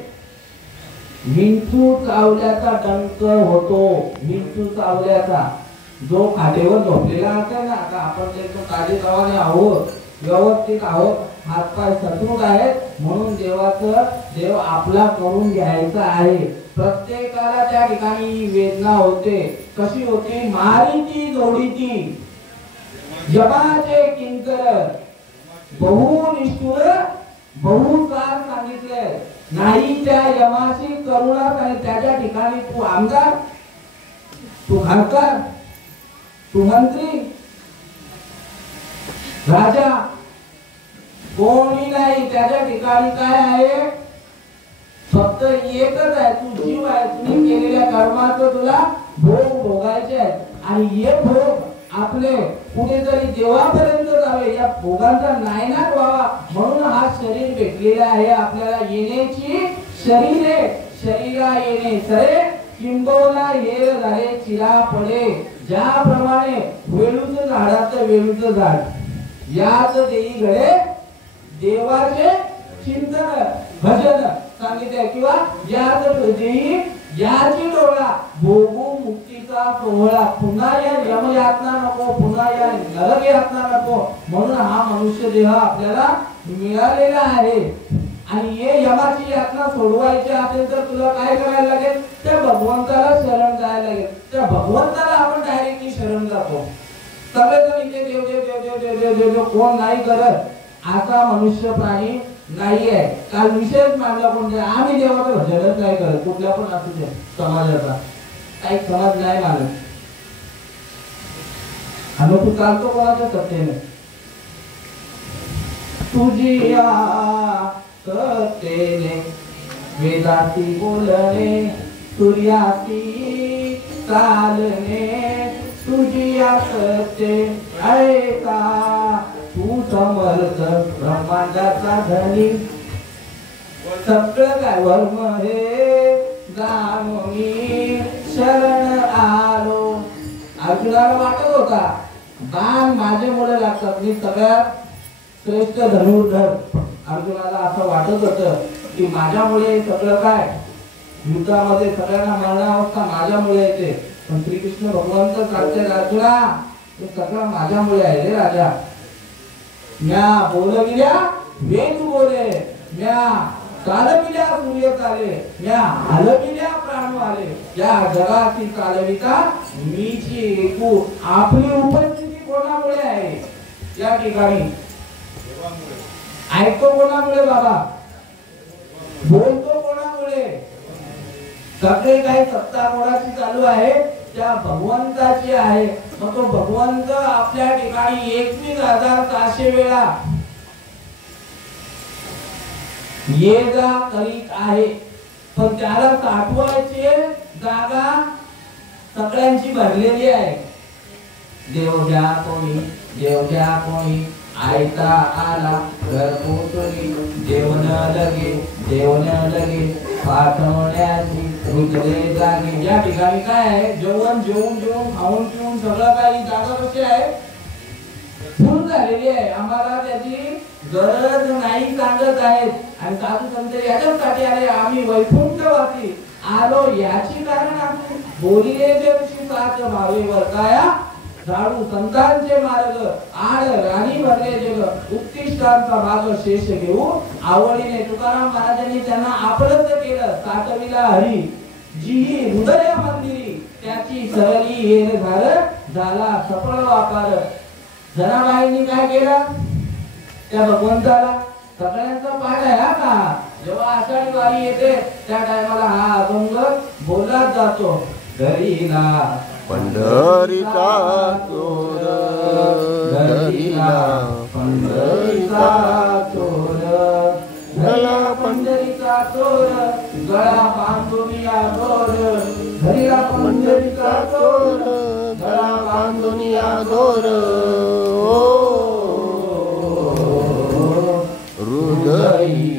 विंचू चावल्याचा डंक होतो. विंचू चावल्याचा जो खाटेवर झोपलेला असेल ना, आता आपण एकदम ताजेतवाने आहोत, व्यवस्थित आहोत, हातपाय सतरूट आहेत म्हणून देव आपला करून घ्यायचा आहे. प्रत्येकाला त्या ठिकाणी वेदना होते. कशी होती, मारीची जोडीची जमाचे किंकर बहु निष्ठुर बहुसार सांगितले. नाही त्या यमाशी करुणा आणि त्याच्या ठिकाणी तू आमदार, तू खासदार, तू मंत्री, राजा कोणी नाही. त्याच्या ठिकाणी काय आहे, फक्त एकच आहे, तू जीव आहे. तुम्ही केलेल्या कर्माचं तुला भोग भोगायचे आहेत आणि हे भोग आपले कुठेतरी देवापर्यंत जावे, या भोगांचा नायनाट व्हावा म्हणून हा शरीर भेटलेला आहे आपल्याला. येण्याची शरीरे शरीरा येणे सरे किंबवला हेर झाले चिरा पडे. ज्याप्रमाणे वेळूचं झाडाचं वेळूचं झाड, याच देई घडे देवाचे चिंतन भजन सांगितले, किंवा याच देई याची डोळा भोगू मुक्तीचा यात्रेचा सोहळा, पुन्हा या यमयातना नको, पुन्हा या नरक यातना नको, म्हणून हा मनुष्य देह आपल्याला मिळालेला आहे. आणि हे यमाची यातना सोडवायची असेल तर तुला काय करायला लागेल? त्या भगवंताला शरण जायला लागेल. त्या भगवंताला आपण डायरेक्टली शरण जातो. सगळेजण इथे देव देव देव देव देव देव देव देव कोण नाही करत, असा मनुष्य प्राणी नाहीये. काल विशेष मांडला कोण, आम्ही देवाचं भजनच नाही करत, कुठल्या पण असू दे समाजाचा, काही समाज नाही मानत. आणि तू चालतो कोणाच्या सत्तेने? तुझी या सत्तेने वेदाती बोलणे, सूर्याती चालणे, तुझी या सत्ते ऐका, तू समर्थ ब्रह्मांडाचा धनी, सगळं काय वर्म हे जाणून शरण आलो. अर्जुनाला वाटत होता बाण माझे मुळे लागतात, मी सगळ्यात श्रेष्ठ धनुर्धर. अर्जुनाला असं वाटत होतं की माझ्यामुळे सगळं काय युद्धामध्ये सगळ्यांना मरणावस्था माझ्यामुळे येते. पण श्रीकृष्ण भगवंत सांगतात अर्जुना हे सगळं माझ्यामुळे आहे रे राजा. म्या बोलविल्या वेद बोले, म्या चालविल्या सूर्य चाले, म्या हलविल्या प्राण आले, या जगाची चालविता मीची एकू. आपली उपस्थिती कोणामुळे आहे या ठिकाणी? ऐकतो कोणामुळे बाबा? बोलतो कोणामुळे? सगळे काही सत्ता कोणाची चालू आहे? त्या भगवंताची आहे. मग तो भगवंत आपल्या ठिकाणी 21,400 वेळा ये जा करीत आहे, पण त्याला साठवायची जागा सगळ्यांची भरलेली आहे. देव द्या कोणी, देव द्या कोणी, आयता आला घर पोचली, जेवण लगे जेवण लगे, पाठवण्याची रुजले जागे. या ठिकाणी काय आहे? जेवण जेवून जेवून खाऊन पिऊन सगळं काही जागा कशी आहे? फुल झालेली आहे. आम्हाला त्याची गरज नाही सांगत आहेत. आणि साधू संत याच्यासाठी आले, आम्ही वैकुंठवासी आलो याची कारण आम्ही बोलिले देवशी साथ भावे वर्ताया, झाडू संतांचे मार्ग आड राणी भरले जग, उत्तिष्ठांचा भाग शेष घेऊ आवडीने. तुकाराम महाराजांनी त्यांना आपलंच केलं. साठविला हरी जी हृदय मंदिरी, त्याची सरली येण झाला सफळ वापर. जनाबाईंनी काय केलं? त्या भगवंताला सगळ्यांचा पाठ आहे हा का? जेव्हा आषाढी वारी येते त्या टायमाला हा अभंग बोललाच जातो. घरीला पंढरीचा चोर, घरीला पंढरीचा चोर, घरीला पंढरीचा चोर, गळा बांधून या गोर. घरीला पंढरीचा चोर, गळा बांधून या गोर. हृदयी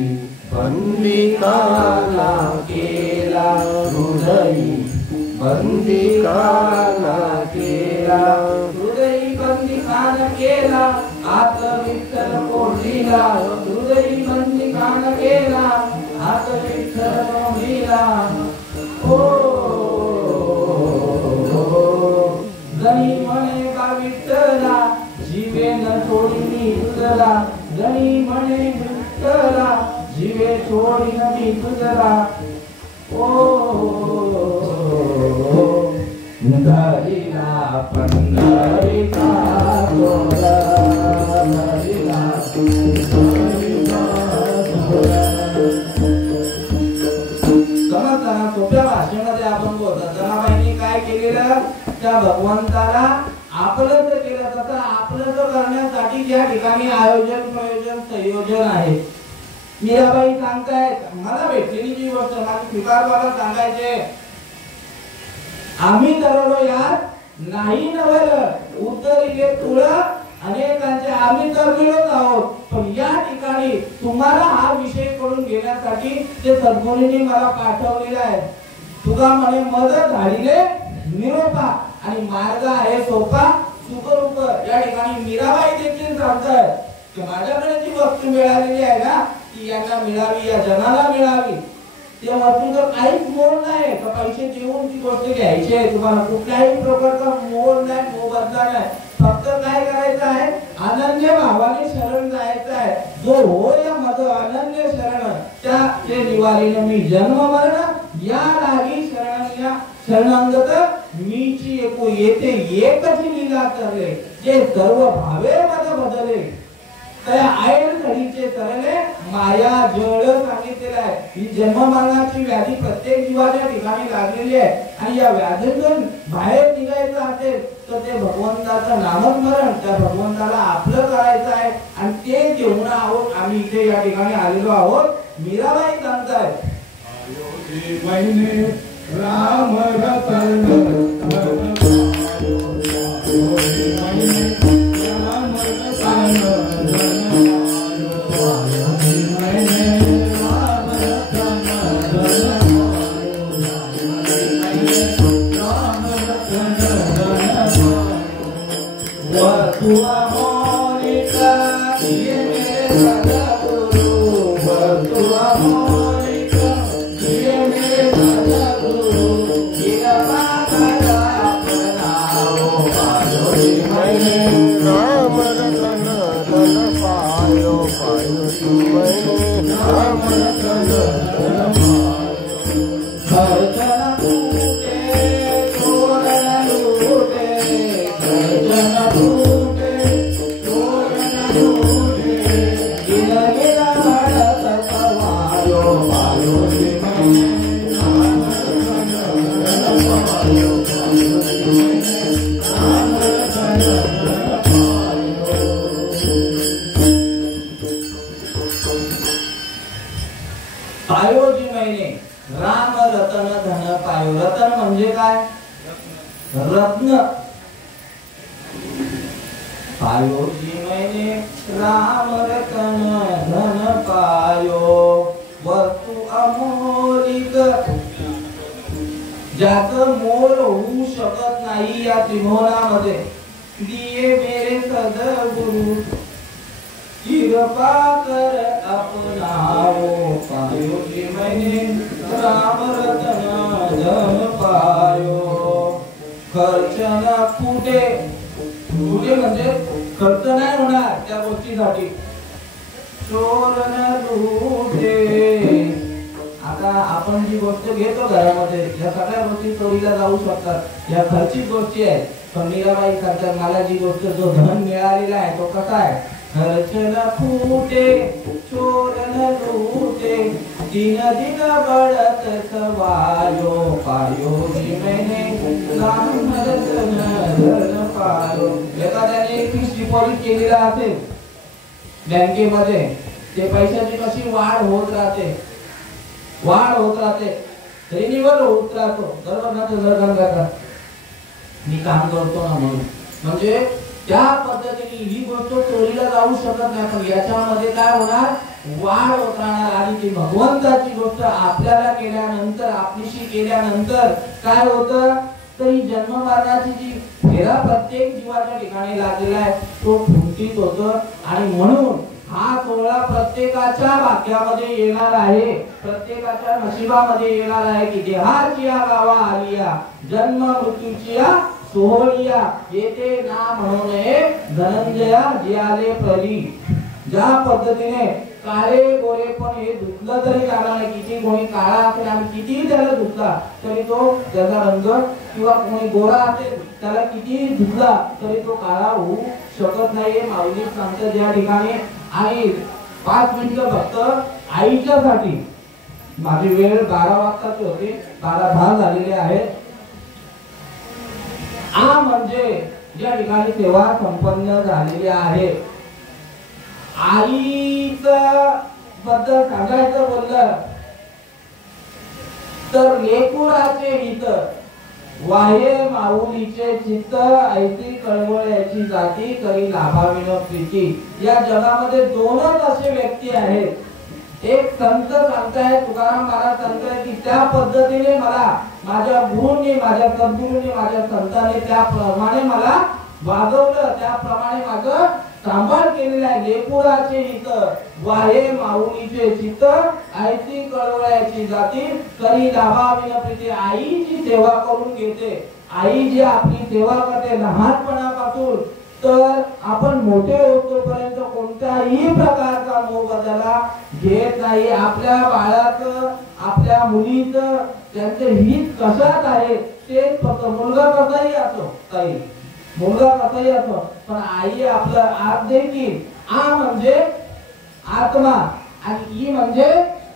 बंदिकाना केला, हृदयी बंदिकाना केला, हृदयी बंदिकान केला, आत विठ्ठल कोंडीला. हृदयी बंदिकान केला, आत विठ्ठल कोंडीला. ओ जणी म्हणे का विठ्ठला, जीवे न सोडिनी तुझला. जणी म्हणे विठ्ठला, जीवे सोडिन मी तुझला. ओ धरिला पंढरीचा चोर, धरिला पंढरीचा चोर. समजताना सोप्या भाषेमध्ये आपण बोलतो. जनाबाईंनी काय केलेलं? त्या भगवंताला आपलंच केलं. तसं आपलंच करण्यासाठी ज्या ठिकाणी आयोजन प्रयोजन संयोजन आहे. मीराबाई सांगतायत, मला भेटलेली जी गोष्ट माझी फिकार बाबा सांगायचे, आम्ही तरलो यात नाही नवल, उतरिले तुळ अनेकांचे आम्ही तरलेलोच आहोत. पण या ठिकाणी तुम्हाला हा विषय करून घेण्यासाठी ते सद्गुरूंनी मला पाठवलेला आहे. तुगा म्हणे मदत झालीले निरोपा, आणि मार्ग आहे सोपा सुखरूप. या ठिकाणी मीराबाई देखील सांगतात की माझ्याकडे जी वस्तू मिळालेली आहे ना ती यांना मिळावी, या जनाला मिळावी. त्या वस्तूचं काहीच मोल नाही का पैसे देऊन ती गोष्ट घ्यायची आहे तुम्हाला कुठल्याही प्रकारचा मोल नाही मोबदला नाही फक्त काय करायचं आहे अनन्य भावाने शरण जायचं आहे जो हो या मध अनन्य शरण त्या ते निवारीने मी जन्म मरण या लागी शरण या शरणांगत मीची एको येते एकच लीला करले जे सर्व भावे मध बदले त्या आयल घडीचे तरले माया जळ सांगितलेलं आहे ही जन्म मरणाची व्याधी प्रत्येक जीवाच्या ठिकाणी लागलेली आहे आणि या व्याधीतून बाहेर निघायचं असेल तर ते भगवंताचं नामस्मरण त्या भगवंताला आपलं करायचं आहे आणि ते घेऊन आहोत आम्ही इथे या ठिकाणी आलेलो आहोत मीराबाई सांगतायत महिने राम रतन पायोजी महिने राम रतन धन पायो रतन म्हणजे काय रत्न पायोजी महिने राम रतन धन पायो वस्तू अमोलिक ज्याचं मोल होऊ शकत नाही या त्रिभुवनामध्ये दिये मेरे सद्गुरु कृपा कर अपनाओ पायोजी मैंने राम रतन धन पायो खर्च न फुटे फुटे म्हणजे खर्च नाही होणार त्या गोष्टीसाठी चोर न लुटे आता आपण जी गोष्ट घेतो घरामध्ये या सगळ्या गोष्टी चोरीला जाऊ शकतात या खर्चिक गोष्टी आहेत पण मीराबाई सांगतात मला जी गोष्ट जो धन मिळालेला आहे तो कसा आहे खर्च न फूटे चोर न लूटे दिन दिन बढ़त सवायो पायो जी मैंने राम रतन धन पायो एखाद्याने फिक्स डिपॉझिट केलेला असेल बँकेमध्ये ते पैशाची कशी वाढ होत राहते रिन्युअल होत राहतो बरोबर ना जर मी काम करतो ना म्हणून म्हणजे त्या पद्धतीने ही गोष्ट चोरीला जाऊ शकत नाही पण याच्यामध्ये काय होणार वाढ होत राहणार आणि ती भगवंताची गोष्ट आपल्याला केल्यानंतर आपलीशी केल्यानंतर काय होतं तर ही जन्म मरणाची जी फेरा प्रत्येक जीवाच्या ठिकाणी लागलेला आहे तो फुंकीत होतं आणि म्हणून हा सोहळा प्रत्येकाच्या भाग्यामध्ये येणार आहे प्रत्येकाच्या नशिबामध्ये येणार आहे की देहाची गावा आलिया जन्म मृत्यूची सोहळिया येते ना म्हणून धनंजया जियाले परी ज्या पद्धतीने काळे गोरे पण हे धुतलं तरी चालणार नाही किती कोणी काळा असेल आणि किती त्याला धुतला तरी तो त्याचा रंग किंवा कोणी गोरा असेल त्याला किती धुतला तरी तो काळा होऊ शकत नाहीये माऊली सांगतात या ठिकाणी आणि 5 मिनिटं फक्त आईच्यासाठी माझी वेळ 12 वाजताची होती 12:10 झालेले आहेत आ म्हणजे ज्या ठिकाणी सेवा संपन्न झालेली आहे आईचं बद्दल सांगायचं बोललं तर लेकुराचे हित वाहे माऊलीचे चित्त ऐसी कळवळ्याची जाती करी लाभाविनो प्रीती या जगामध्ये दोनच असे व्यक्ती आहेत एक संत सांगताय तुकाराम महाराज सांगताय की त्या पद्धतीने मला माझ्या गुरुंनी माझ्या सद्गुरूंनी माझ्या संतांनी त्याप्रमाणे मला वागवलं त्याप्रमाणे माझं सांभाळ केलेला आहे. लेपुराचे हित वाहे माऊलीचे चित्त ऐसी कळवळ्याची जाती करी लाभाविन प्रीती. आईची सेवा करून घेते. आई जी आपली सेवा करते लहानपणापासून तर आपण मोठे होतोपर्यंत कोणत्याही प्रकारचा मोबदला घेत नाही. आपल्या बाळाचं आपल्या मुलीचं त्यांचे हित कशात आहे ते फक्त मुलगा कसाही असो ताई मुलगा कसाही असो पण आई आपलं आत देखील आ म्हणजे आत्मा आणि ई म्हणजे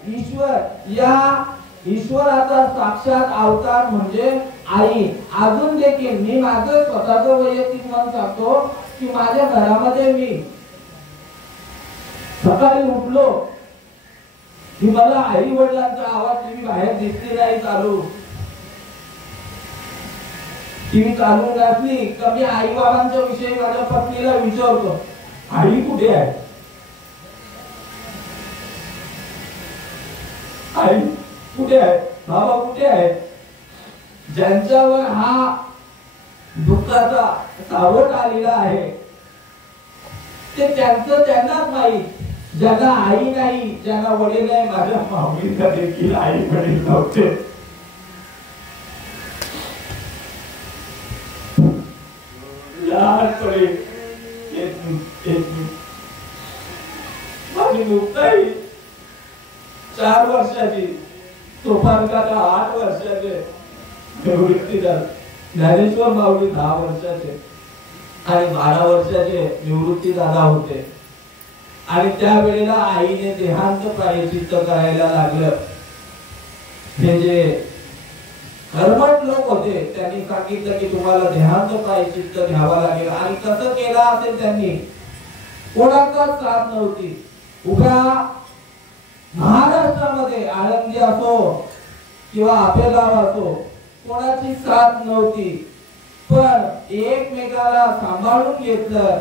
ईश्वर. या ईश्वराचा साक्षात अवतार म्हणजे आई. अजून देखील मी माझं स्वतःचं वैयक्तिक मत सांगतो की माझ्या घरामध्ये मी सकाळी उठलो की मला आई वडिलांचा आवाज टीव्ही बाहेर दिसली नाही चालू टीव्ही चालू नसली का मी आई बाबांच्या विषयी माझ्या पत्नीला विचारतो आई कुठे आहे आई कुठे आहे बाबा कुठे आहे. ज्यांच्यावर हा दुःखाचा सावट आलेला आहे ते त्यांचं त्यांनाच माहीत. ज्यांना आई नाही ज्यांना वडील नाही माझ्या माऊलीला देखील आई वडील नव्हते. लहानपणी माझी मुक्ताई 4 वर्षाची तोफान काका 8 वर्षाचे निवृत्ती झाले. ज्ञानेश्वर माऊली 10 वर्षाचे आणि 12 वर्षाचे निवृत्ती दादा होते. आणि त्यावेळेला आईने देहांत प्रायश्चित्त करायला लागलं. हे जे कर्मठ लोक होते त्यांनी सांगितलं की तुम्हाला देहांत प्रायश्चित्त घ्यावा लागेल. आणि कसं केलं असेल त्यांनी कोणाचाच साथ नव्हती. उभ्या महाराष्ट्रामध्ये आळंदी असो किंवा आपेगाव असो कोणाची साथ नव्हती. पण एकमेकाला सांभाळून घेतलं.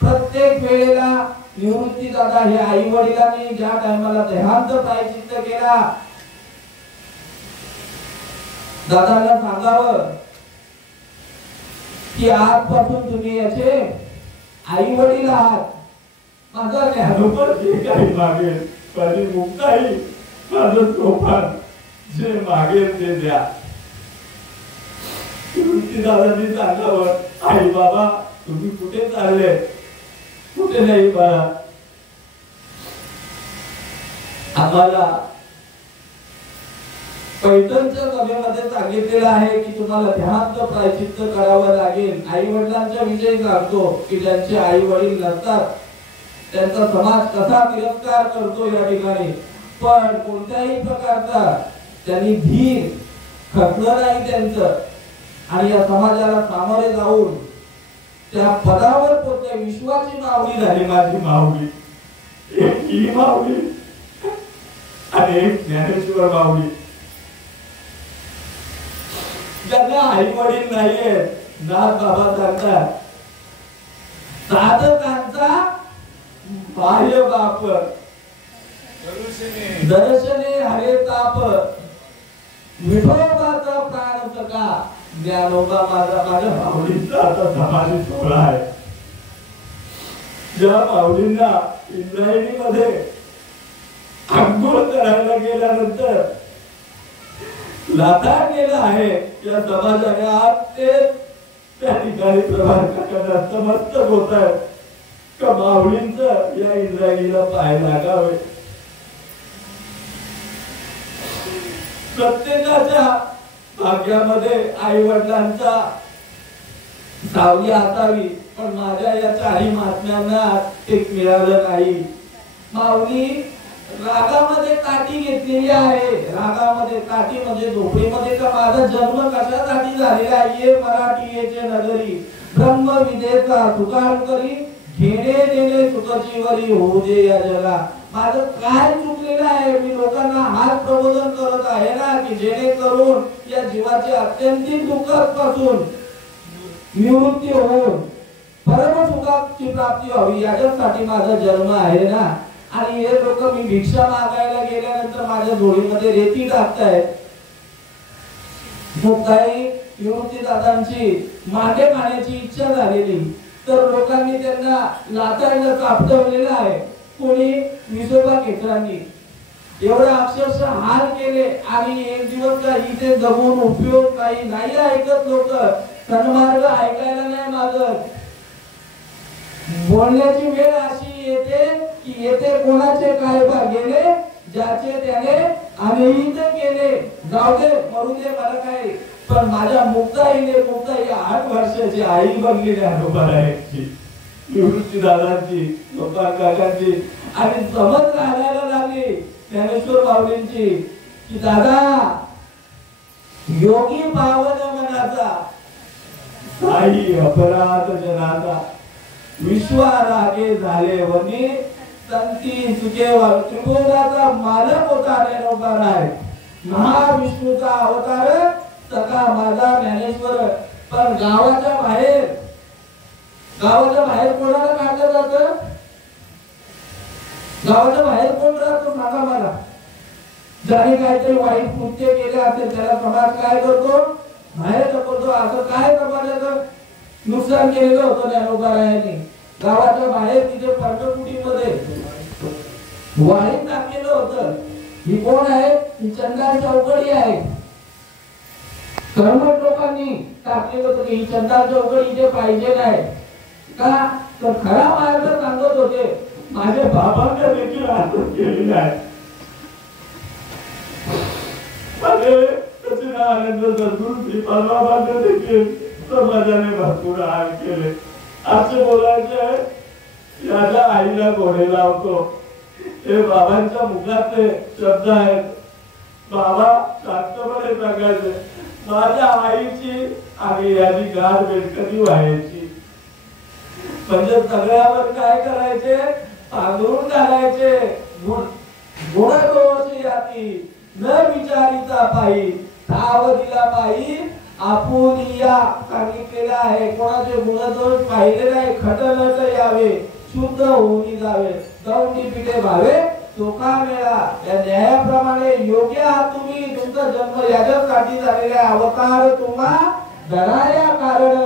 प्रत्येक वेळेला निवृत्ती दादा हे आई वडिलांनी ज्या टायमाला देहांत प्रायश्चित्त केला दादाला सांगावं की आजपासून तुम्ही याचे आई वडील आहात. माझा ज्ञानोबर जे काही मागेल माझी मुक्ताई माझं तोफान जे मागेल ते द्या. निवृत्ती दादांनी सांगावं आई बाबा तुम्ही कुठे चालले कुठे नाही बाळा. आम्हाला पैठणच्या सभेमध्ये सांगितलेलं आहे की तुम्हाला देहांत प्रायश्चित्त करावं लागेल. आई वडिलांच्या विषयी सांगतो की ज्यांचे आई वडील नसतात त्यांचा समाज कसा तिरस्कार करतो या ठिकाणी. पण कोणत्याही प्रकारचा त्यांनी धीर खचलं नाही त्यांचं आणि या समाजाला सामोरे जाऊन त्या पदावर पोहोचले. विश्वाची माऊली झाली माझी माऊली. एक ही माऊली आणि एक ज्ञानेश्वर माऊली. ज्यांना आई वडील नाहीये नाथ बाबा सांगतात साधकांचा बाह्य बाप दर्शने हरे ताप विठोबाचा प्राण सखा. ज्ञानोबा माझ्या माऊलींचा आता समाधी सोहळा आहे. ज्या माऊलींना इंद्रायणीमध्ये आंघोळ करायला गेल्यानंतर लाथा केला आहे या समाजाने आज ते त्या ठिकाणी प्रभार काकांना समस्तक होत आहे का माऊलींचं या इंद्रायणीला पाय लागावे. प्रत्येकाच्या भाग्यामध्ये आई वडिलांचा सावली असावी पण माझ्या या 4 महात्म्यांना एक मिळालं नाही. माऊली रागामध्ये काठी घेतलेली आहे. रागामध्ये काठी म्हणजे झोपडीमध्ये का माझा जन्म कशासाठी झालेला आहे. ये मराठी येचे नगरी ब्रह्म विदेचा तुकार करी घेणे देणे सुखजीवरी होऊ दे या जगा. माझं काय चुकलेलं आहे. मी लोकांना हात प्रबोधन करत आहे ना की जेणेकरून या जीवाची अत्यंतिक दुःखापासून निवृत्ती होऊन परम सुखाची प्राप्ती व्हावी याच्यासाठी माझा जन्म आहे ना. आणि हे लोक मी भिक्षा मागायला गेल्यानंतर माझ्या झोळीमध्ये रेती टाकतायत. मुक्ताई निवृत्ती दादांची मागे खाण्याची इच्छा झालेली तर लोकांनी त्यांना लाथांना चापटवलेलं आहे. कोणी विसोबा केतरांनी एवढा अक्षरशः हाल केले. आणि एक दिवस का इथे जगून उपयोग काही नाही ऐकत लोक, सन्मार्ग ऐकायला नाही मागत. बोलण्याची वेळ अशी येते की येथे कोणाचे काय बा गेले, ज्याचे त्याने अनहित केले. जाऊ दे मरू दे मला काय, पण माझ्या मुक्ताईने, मुक्ताई 8 वर्षाची आई बनली ज्ञानोबारायांची, निवृत्ती दादांची, गोपाल काकांची. आणि समज घालायला लागली ज्ञानेश्वर माऊलींची की दादा योगी पावन मनाचा, साई अपराध जनाचा, विश्वारागे झाले वनी, संती चुके त्रिभुवनाचा मालक होता ज्ञानोबाराय, महाविष्णूचा अवतार सखा माझा ज्ञानेश्वर. पण गावाच्या बाहेर कोणाला काढलं जातं? गावाच्या बाहेर कोण राहतो सांगा मला. ज्याने काहीतरी वाईट कृत्य केले असेल त्याला समाज काय करतो? बाहेर ढकलतो. असं काय समाजाचं नुकसान केलेलं होतं ज्ञानोबारायांनी. गावाच्या बाहेर तिथे पर्णकुटीमध्ये वाळीत टाकलेलं होतं. ही कोण आहे? ही चंदाल चौकडी आहे. कर्मठ लोकांनी टाकलेलं होतं की ही चंदाल चौकडी इथे पाहिजे नाही का, तर खरा मार्ग सांगत होते. माझ्या बाबांना देखील आदर केलेला आहे. आनंद सद्गुरू बाबांना देखील समाजाने भरपूर हाल केले. असे बोलायचे याच्या आईला घोडे लावतो. हे बाबांच्या मुखातले शब्द आहेत. बाबा शांतपणे सांगायचे माझ्या आईची आणि याची गाठ भेट कधी व्हायची. म्हणजे सगळ्यावर काय करायचे? पांघरून घालायचे. गुणदोष याती न विचारिता पायी, ठाव दिला पायी आपुनिया सांगितलेलं आहे. कोणाचे गुणदोष पाहिले नाही. खटनट यावे, शुद्ध होऊन जावे, दौंडी पिठे भावे चोखा मेळा. या न्यायाप्रमाणे योग्य आहात तुम्ही. तुमचा जन्म याच्यासाठी झालेला अवतार तुम्हा धनाया कारण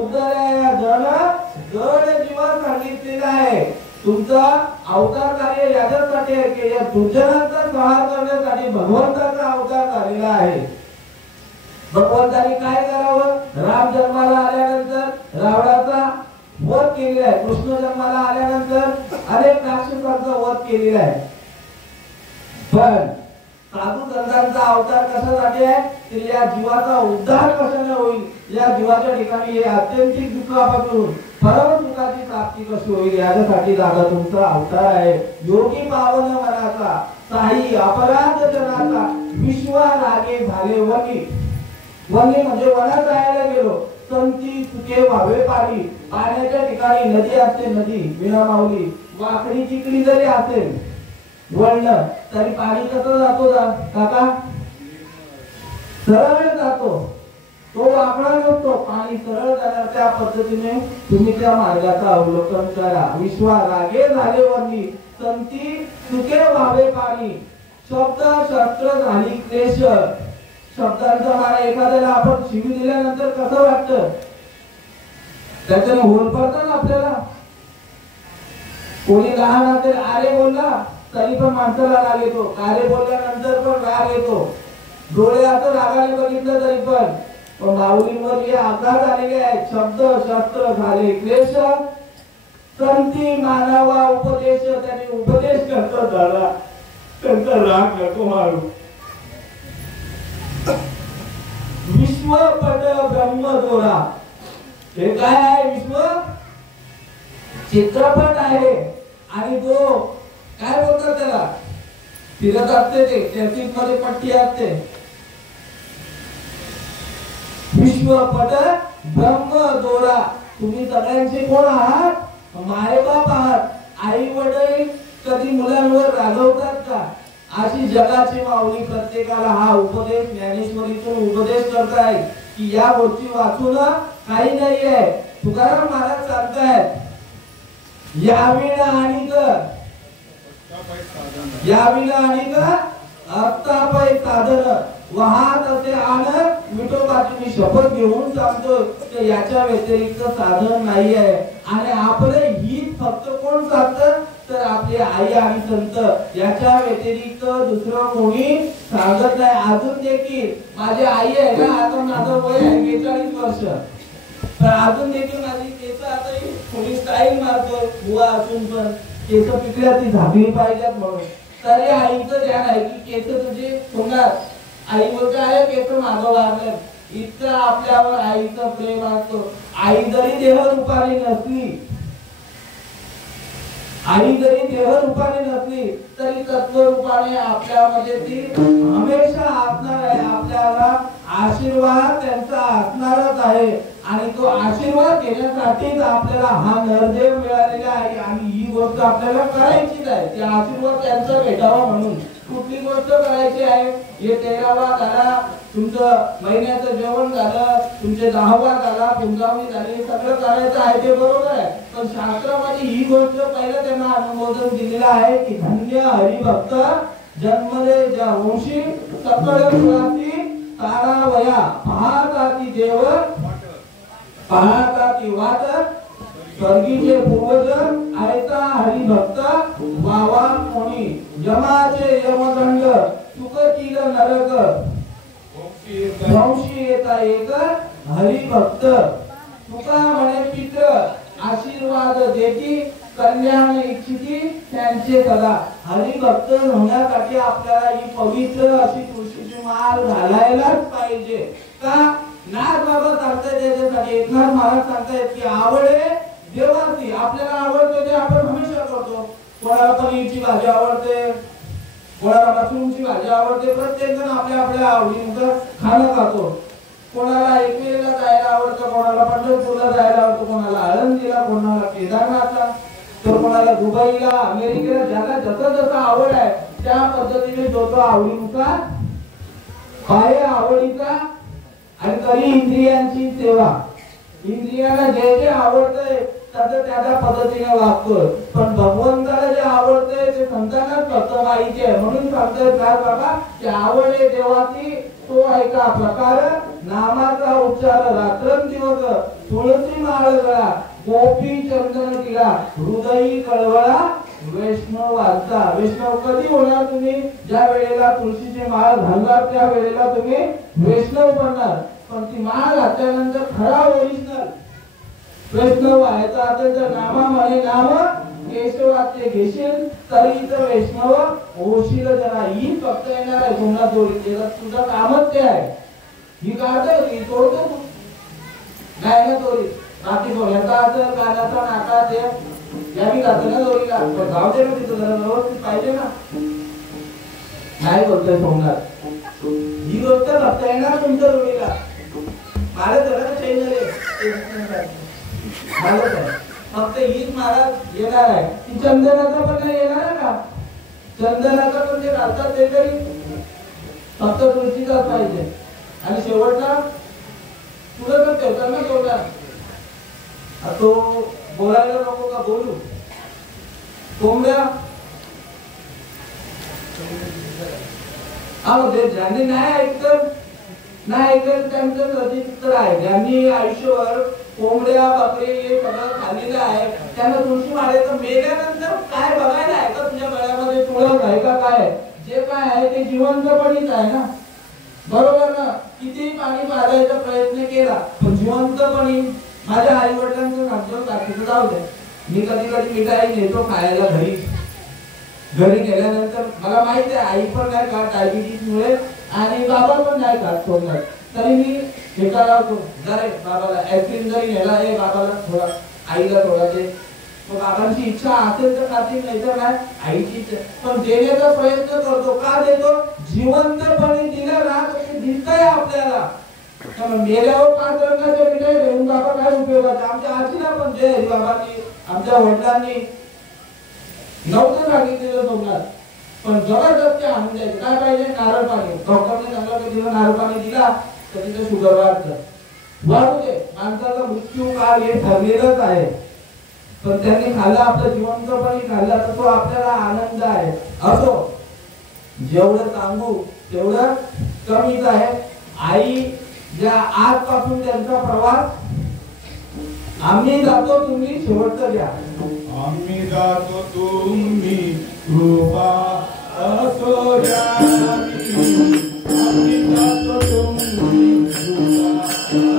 उदराया धन जड जीवन सांगितलेलं आहे. तुमचा अवतार कार्य याच्यासाठी आहे की या दुर्जनांचा संहार करण्यासाठी भगवंताचा अवतार झालेला आहे. भगवंतानी काय करावं? राम जन्माला आल्यानंतर रावणाचा वध केलेला आहे. कृष्ण जन्माला आल्यानंतर अनेक राक्षसांचा वध केलेला आहे. पण साधू संतांचा अवतार कशासाठी आहे? तर या जीवाचा उद्धार कशाने होईल, या जीवाच्या ठिकाणी हे अत्यंतिक दुःखापासून परम सुखाची प्राप्ती कशी होईल याच्यासाठी दादा तुमचा अवतार आहे. योगी पावन मनाचा, साई अपराध जनाचा, विश्वारागे झाले वनी. वनी म्हणजे वनात जायला गेलो. संती चुके व्हावे पाणी. पाण्याच्या ठिकाणी नदी असते, नदी विना माऊली वाकडी चिकडी जरी असेल वळलं तरी पाणी कसं जातो काका? सरळ जातो. तो वाकडा नसतो. पाणी सरळ जाणार. त्या पद्धतीने तुम्ही त्या मार्गाचं अवलोकन करा. विश्वारागे झाले वनी, संती चुके व्हावे पाणी. शब्द शस्त्र झाली क्लेश. शब्दांचा मारा एखाद्याला आपण शिवी दिल्यानंतर कसं वाटतं? त्याच्याने होल पडतं ना आपल्याला. कोणी लहान असेल आरे बोलला तरी पण माणसाला राग येतो. कारे बोलल्यानंतर पण राग येतो. डोळे असं रागाने बघितलं तरी पण माऊलींवर हे आघात आलेले आहेत. शब्द शस्त्र झाले क्लेश, संती मानावा उपदेश. त्यांनी उपदेश करता झाला, त्यांचा राग नको मारू. विश्वपट ब्रह्मदोरा. हे काय आहे? विश्व चित्रपट आहे. आणि तो काय बोलतात त्याला? फिरत असते ते चर्चित मध्ये पट्टी असते. विश्वपट ब्रह्मदोरा. तुम्ही सगळ्यांचे कोण आहात? मायबाप आहात. आई वडील कधी मुलांवर रागवतात का? अशी जगाची माऊली प्रत्येकाला हा उपदेश ज्ञानेश्वरीतून उपदेश करताय की या गोष्टी वाचून काही नाहीये. तुकाराम महाराज सांगतायत याविना आणिक अत्तापै साधन वाहत असे आनंद. विठोबाची मी शपथ घेऊन सांगतो की याच्या व्यतिरिक्त साधन नाहीये. आई आणि संत याच्या व्यतिरिक्त दुसरं कोणी सांगत नाही. अजून देखील माझी आई आहे ना, आता माझं वय आहे 42 वर्ष, पण अजून देखील माझी केस आता थोडी स्टाईल मारतोय. बुवा असून पण केस पिकल्या ती झाकली पाहिजेत म्हणून. तरी आईचं ध्यान आहे की केस तुझे होणार. आई बोलते आहे केस मागं वाढले. इतकं आपल्यावर आईचं प्रेम असतो. आई जरी देहरूपाने नसली, आई जरी देहरूपाने नसली तरी तत्वरूपाने आपल्यामध्ये ती हमेशा असणार आहे. आपल्याला आशीर्वाद त्यांचा असणारच आहे आणि तो आशीर्वाद घेण्यासाठीच आपल्याला हा नरदेव मिळालेला आहे आणि ही गोष्ट आपल्याला करायचीच आहे. ते आशीर्वाद त्यांचा भेटावा म्हणून कुठली गोष्ट करायची आहे. हे 13वा झाला, तुमचं महिन्याचं जेवण झालं, तुमचे 10वा झाला, पुंजावणी झाली, सगळं करायचं आहे ते बरोबर आहे. पण शास्त्रामध्ये ही गोष्ट पहिलं त्यांना अनुमोदन दिलेलं आहे की धन्य हरिभक्त जन्मले ज्या वंशी सकळ कुळाती तारावया पाहताती देव पाहताती वाट स्वर्गीचे पूर्वज ऐता हरिभक्त वावा कोणी यमाचे यमदंड सुखतील नरक वंशी येता एक हरिभक्त तुका म्हणे पित्र आशीर्वाद देती कल्याण इच्छिती त्यांचे सदा. हरिभक्त होण्यासाठी आपल्याला ही पवित्र अशी तुळशीची माळ घालायलाच पाहिजे. का नाथ बाबा सांगतायत त्याच्यासाठी, एकनाथ महाराज सांगतायत की आवडे देवाची. आपल्याला आवडते ते आपण हमेशा करतो. कोणाला पनीरची भाजी आवडते, कोणाला मशरूमची भाजी आवडते. प्रत्येक जण आपल्या आपल्या आवडीनुसार खाणं खातो. कोणाला एकविरेला जायला आवडतं, कोणाला पंढरपूरला जायला आवडतं, कोणाला आळंदीला, कोणाला केदारनाथला, तर कोणाला दुबईला, अमेरिकेला. ज्याला जसं जसं आवड आहे त्या पद्धतीने जो तो आवडीनुसार बाह्य आवडीचा आणि तरी इंद्रियांची सेवा. इंद्रियाला जे जे आवडतंय तसं त्या पद्धतीने वागतोय. पण भगवंताला जे आवडतंय ते संतांनाच फक्त माहिती आहे. म्हणून सांगतात बाबा की आवडे देवाची तो ऐका प्रकार नामाचा उच्चार रात्रंदिवस तुळसी माळ गळा गोपी चंदन तिला हृदयी कळवळा वैष्णव वाचा. वैष्णव कधी होणार तुम्ही? ज्या वेळेला तुळशीची माळ घालणार त्या वेळेला तुम्ही वैष्णव बनणार. पण ती माळ घातल्यानंतर खरा ओरिजिनल वैष्णव व्हायचा असेल तर नामामध्ये नाम केशवाचे घेशील तरी तर वैष्णव होशील. जरा ही फक्त येणार आहे गुन्हा जोडी. तुझं कामच ते आहे. ही काढतो ही तोडतो नाही ना चोरी. बाकी सोन्याचा असेल कानाचा नाका ते या मी घातलं ना चोरीला. पण गाव दे ना तिथं जरा व्यवस्थित पाहिजे ना. नाही बोलतोय सोमनाथ. ही गोष्ट फक्त येणार तुमच्या जोडीला. मला जरा चैन फक्त हीच महाराज येणार आहे. ती चंदनाचा पण नाही येणार आहे का? चंदनाचा पण जे घालतात ते तरी फक्त तुळशीचाच पाहिजे. आणि शेवटला तुला तर ठेवतात ना तेवढा. तो बोलायला नको का बोलू? कोंबड्या ज्यांनी नाही ऐकत त्यांचं रजिस्टर आहे. ज्यांनी आयुष्यभर कोंबड्या बकरी हे सगळं खाल्लेलं आहे त्यांना तुळशी माळेचं मेल्यानंतर काय बघायला आहे का? तुझ्या गळ्यामध्ये तुळस आहे का? काय जे काय आहे ते जिवंतपणीच आहे ना. बरोबर ना? किती पाणी पाजायचा प्रयत्न केला पण जिवंतपणी. माझ्या आई वडिलांचं सांगतो बाकीचं जाऊ दे. मी कधी कधी मिठाई नेतो खायला घरी. घरी गेल्यानंतर मला माहिती आहे आई पण नाही खात डायबिटीस मुळे आणि बाबा पण नाही खात सोडणार. तरी मी ठेका लावतो जरे बाबाला. आईस्क्रीम जरी नेला आहे बाबाला थोडा आईला थोडा दे. बाबांची इच्छा असेल तर खातील नाही तर नाही. आईची इच्छा पण देण्याचा प्रयत्न करतो. का देतो? जिवंतपणे दिलं ना तर ते दिसतंय आपल्याला. मेल्यावर 5 रंगाच्या मिठाई देऊन बाबा काय उपयोगाचा? आमच्या आजीला पण जय बाबांनी आमच्या वडिलांनी नव्हतं सांगितलेलं सोमनाथ. पण जबरदस्ती आणून द्यायचं. काय पाहिजे? नारळ पाणी. डॉक्टरने चांगला दिलं नारळ पाणी दिला तर तिचं शुगर वाढतं. वाढू दे. माणसाचा मृत्यू काळ हे ठरलेलंच आहे. पण त्यांनी खाल्लं आपलं जिवंतपणे खाल्ला तर तो आपल्याला आनंद आहे. असो जेवढं सांगू तेवढं कमीच आहे. आई ज्या आजपासून त्यांचा प्रवास आम्ही जातो तुम्ही शेवटचं घ्या. आम्ही जातो तुम्ही कृपा असो द्यावी. आम्ही जातो तुम्ही कृपा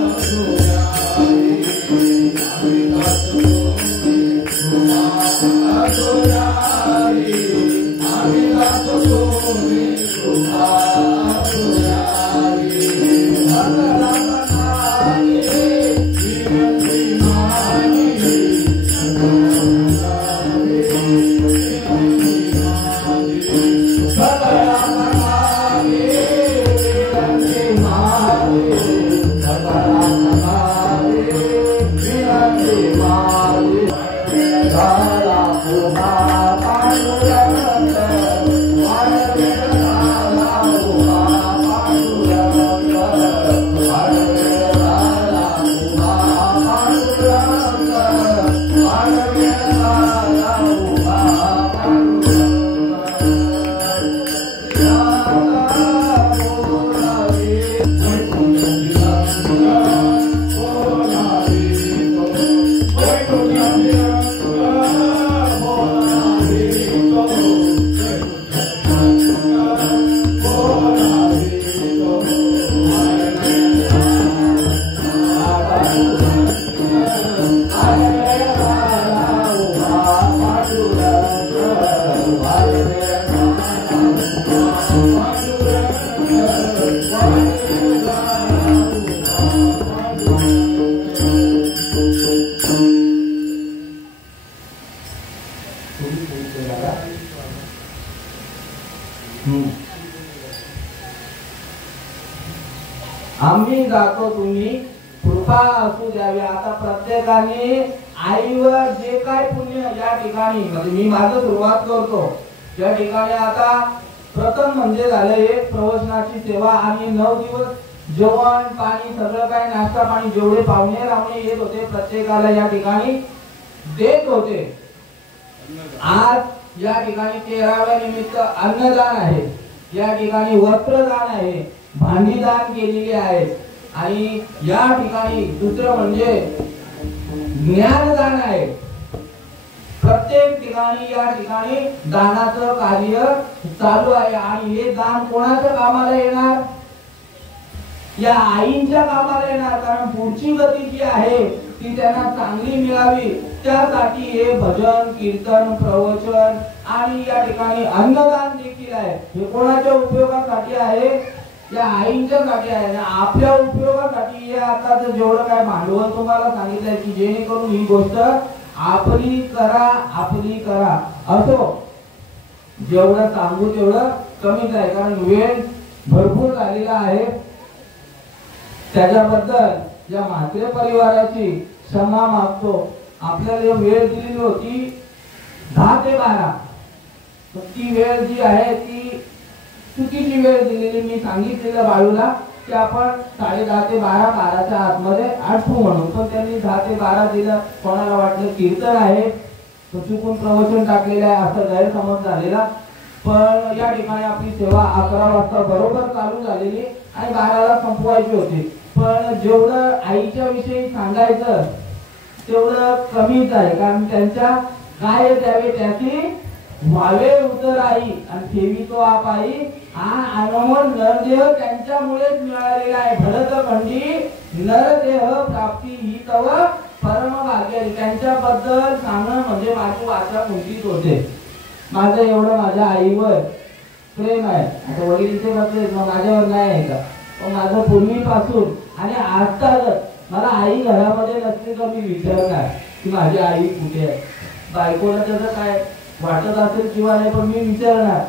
असो द्यावी. आम्ही जातो तुम्ही कृपा असो द्यावी. आम्ही जातो तुम्ही कृपा असो द्यावी. आम्ही जातो तुम्ही कृपा असू द्यावी. आता प्रत्येकाने आईवर जे काय पुण्य या ठिकाणी म्हणजे मी माझं सुरुवात करतो या ठिकाणी. आता प्रथम म्हणजे झालं एक प्रवचनाची सेवा आणि 9 दिवस जेवण पाणी सगळं काय नाश्ता पाणी जेवढे पाहुणे रावणे येत होते प्रत्येकाला या ठिकाणी देत होते. आज या ठिकाणी 13व्या निमित्त अन्नदान आहे. या ठिकाणी वस्त्रदान आहे. भांडीदान केलेले आहे. आणि या ठिकाणी दुसरं म्हणजे ज्ञानदान आहे. प्रत्येक ठिकाणी या ठिकाणी दानाचं कार्य चालू आहे. आणि हे दान कोणाच्या कामाला येणार? या आईंच्या कामाला येणार. कारण पुढची गती जी आहे ती त्यांना चांगली मिळावी त्यासाठी हे भजन कीर्तन प्रवचन आणि या ठिकाणी अन्नदान देखील आहे. हे कोणाच्या उपयोगासाठी आहे? या आईंच्यासाठी आहे. आपल्या उपयोगासाठी हे आता जेवढं काय भांडवल तुम्हाला सांगितलंय की जेणेकरून ही गोष्ट आपली करा असो. जेवढं सांगू तेवढं कमीच आहे कारण वेळ भरपूर झालेला आहे. त्याच्याबद्दल या म्हात्रे परिवाराची क्षमा मागतो. आपल्याला वेळ दिलेली होती 10 ते 12. ती वेळ जी आहे ती चुकीची वेळ दिलेली. मी सांगितलेलं बाळूला की आपण 10:30 ते 12च्या आतमध्ये आठवू म्हणून. पण त्यांनी 10 ते 12 दिलं. कोणाला वाटलं कीर्तन आहे तो चुकून प्रवचन टाकलेलं आहे असं गैरसमज झालेला. पण या ठिकाणी आपली सेवा 11 वाजता बरोबर चालू झालेली आणि 12ला संपवायची होती. पण जेवढं आईच्या विषयी सांगायचं तेवढं कमीच आहे. कारण त्यांच्या काय द्यावे त्याची व्हावे उतर आई आणि ठेवी तो आपाई. हा अनमोल नरदेह त्यांच्यामुळेच मिळालेला आहे. भरत खंडी नरदेह प्राप्ती ही तव परम भाग्य. त्यांच्याबद्दल सांगणं म्हणजे माझी वाचा कुंठीत होते. माझं एवढं माझ्या आईवर प्रेम आहे. आता वडील इथे बसले माझ्यावर नाही आहे का? पण माझं पूर्वीपासून आणि आजकालच मला आई घरामध्ये नसली तर मी विचारणार की माझी आई कुठे आहे. बायकोला त्याचं काय वाटत असेल किंवा नाही पण मी विचारणार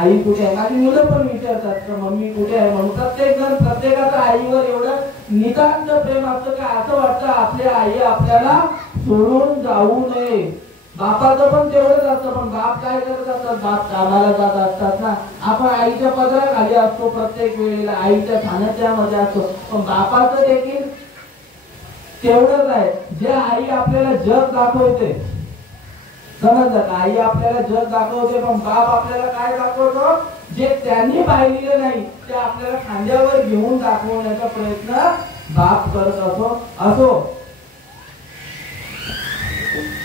आई कुठे आहे. माझी मुलं पण विचारतात तर मम्मी कुठे आहे म्हणून. प्रत्येक जण प्रत्येकाचं आईवर एवढं नितांत प्रेम असतं की असं वाटतं आपली आई आपल्याला सोडून जाऊ नये. बापाचं पण तेवढंच असतं. पण बाप काय करत असतात? बाप कामाला जात असतात ना. आपण आईच्या पदराखाली असतो प्रत्येक वेळेला आईच्या ठाण्यामध्ये असतो. पण बापाचं देखील तेवढंच आहे. जे आई आपल्याला जग दाखवते समजलं का? आई आपल्याला जग दाखवते पण बाप आपल्याला काय दाखवतो? जे त्यांनी पाहिलेलं नाही ते आपल्याला खांद्यावर घेऊन दाखवण्याचा प्रयत्न बाप करत असो.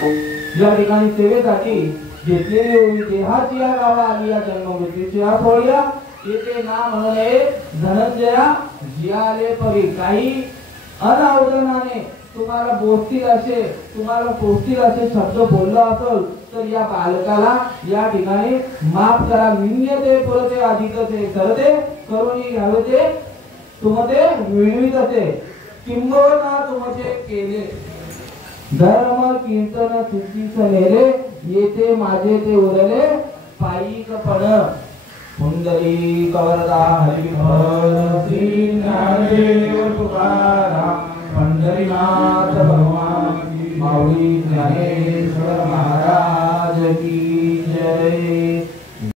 या ठिकाणी सेवेसाठी घेतलेली होती देहाची या गावा आली या जन्ममृत्यूची या सोहळ्या येथे नाम म्हणले धनंजया जियाले परी काही अनावधानाने तुम्हाला पोचतील असे शब्द बोलला असेल तर या बालकाला या ठिकाणी माफ करा. निंद्यते पुरते अधिकते करते करुणी घ्यावे ते तुमते विळवित असे किंबहुना तुमचे केले धर्म कीर्तन सिद्धीच नेले येथे माझे ते उरले पायिकपण. पुंडरी कवरदा हरिविठ्ठल श्री ज्ञानदेव तुकाराम पंढरीनाथ भगवान माऊली ज्ञानेश्वर महाराज की जय.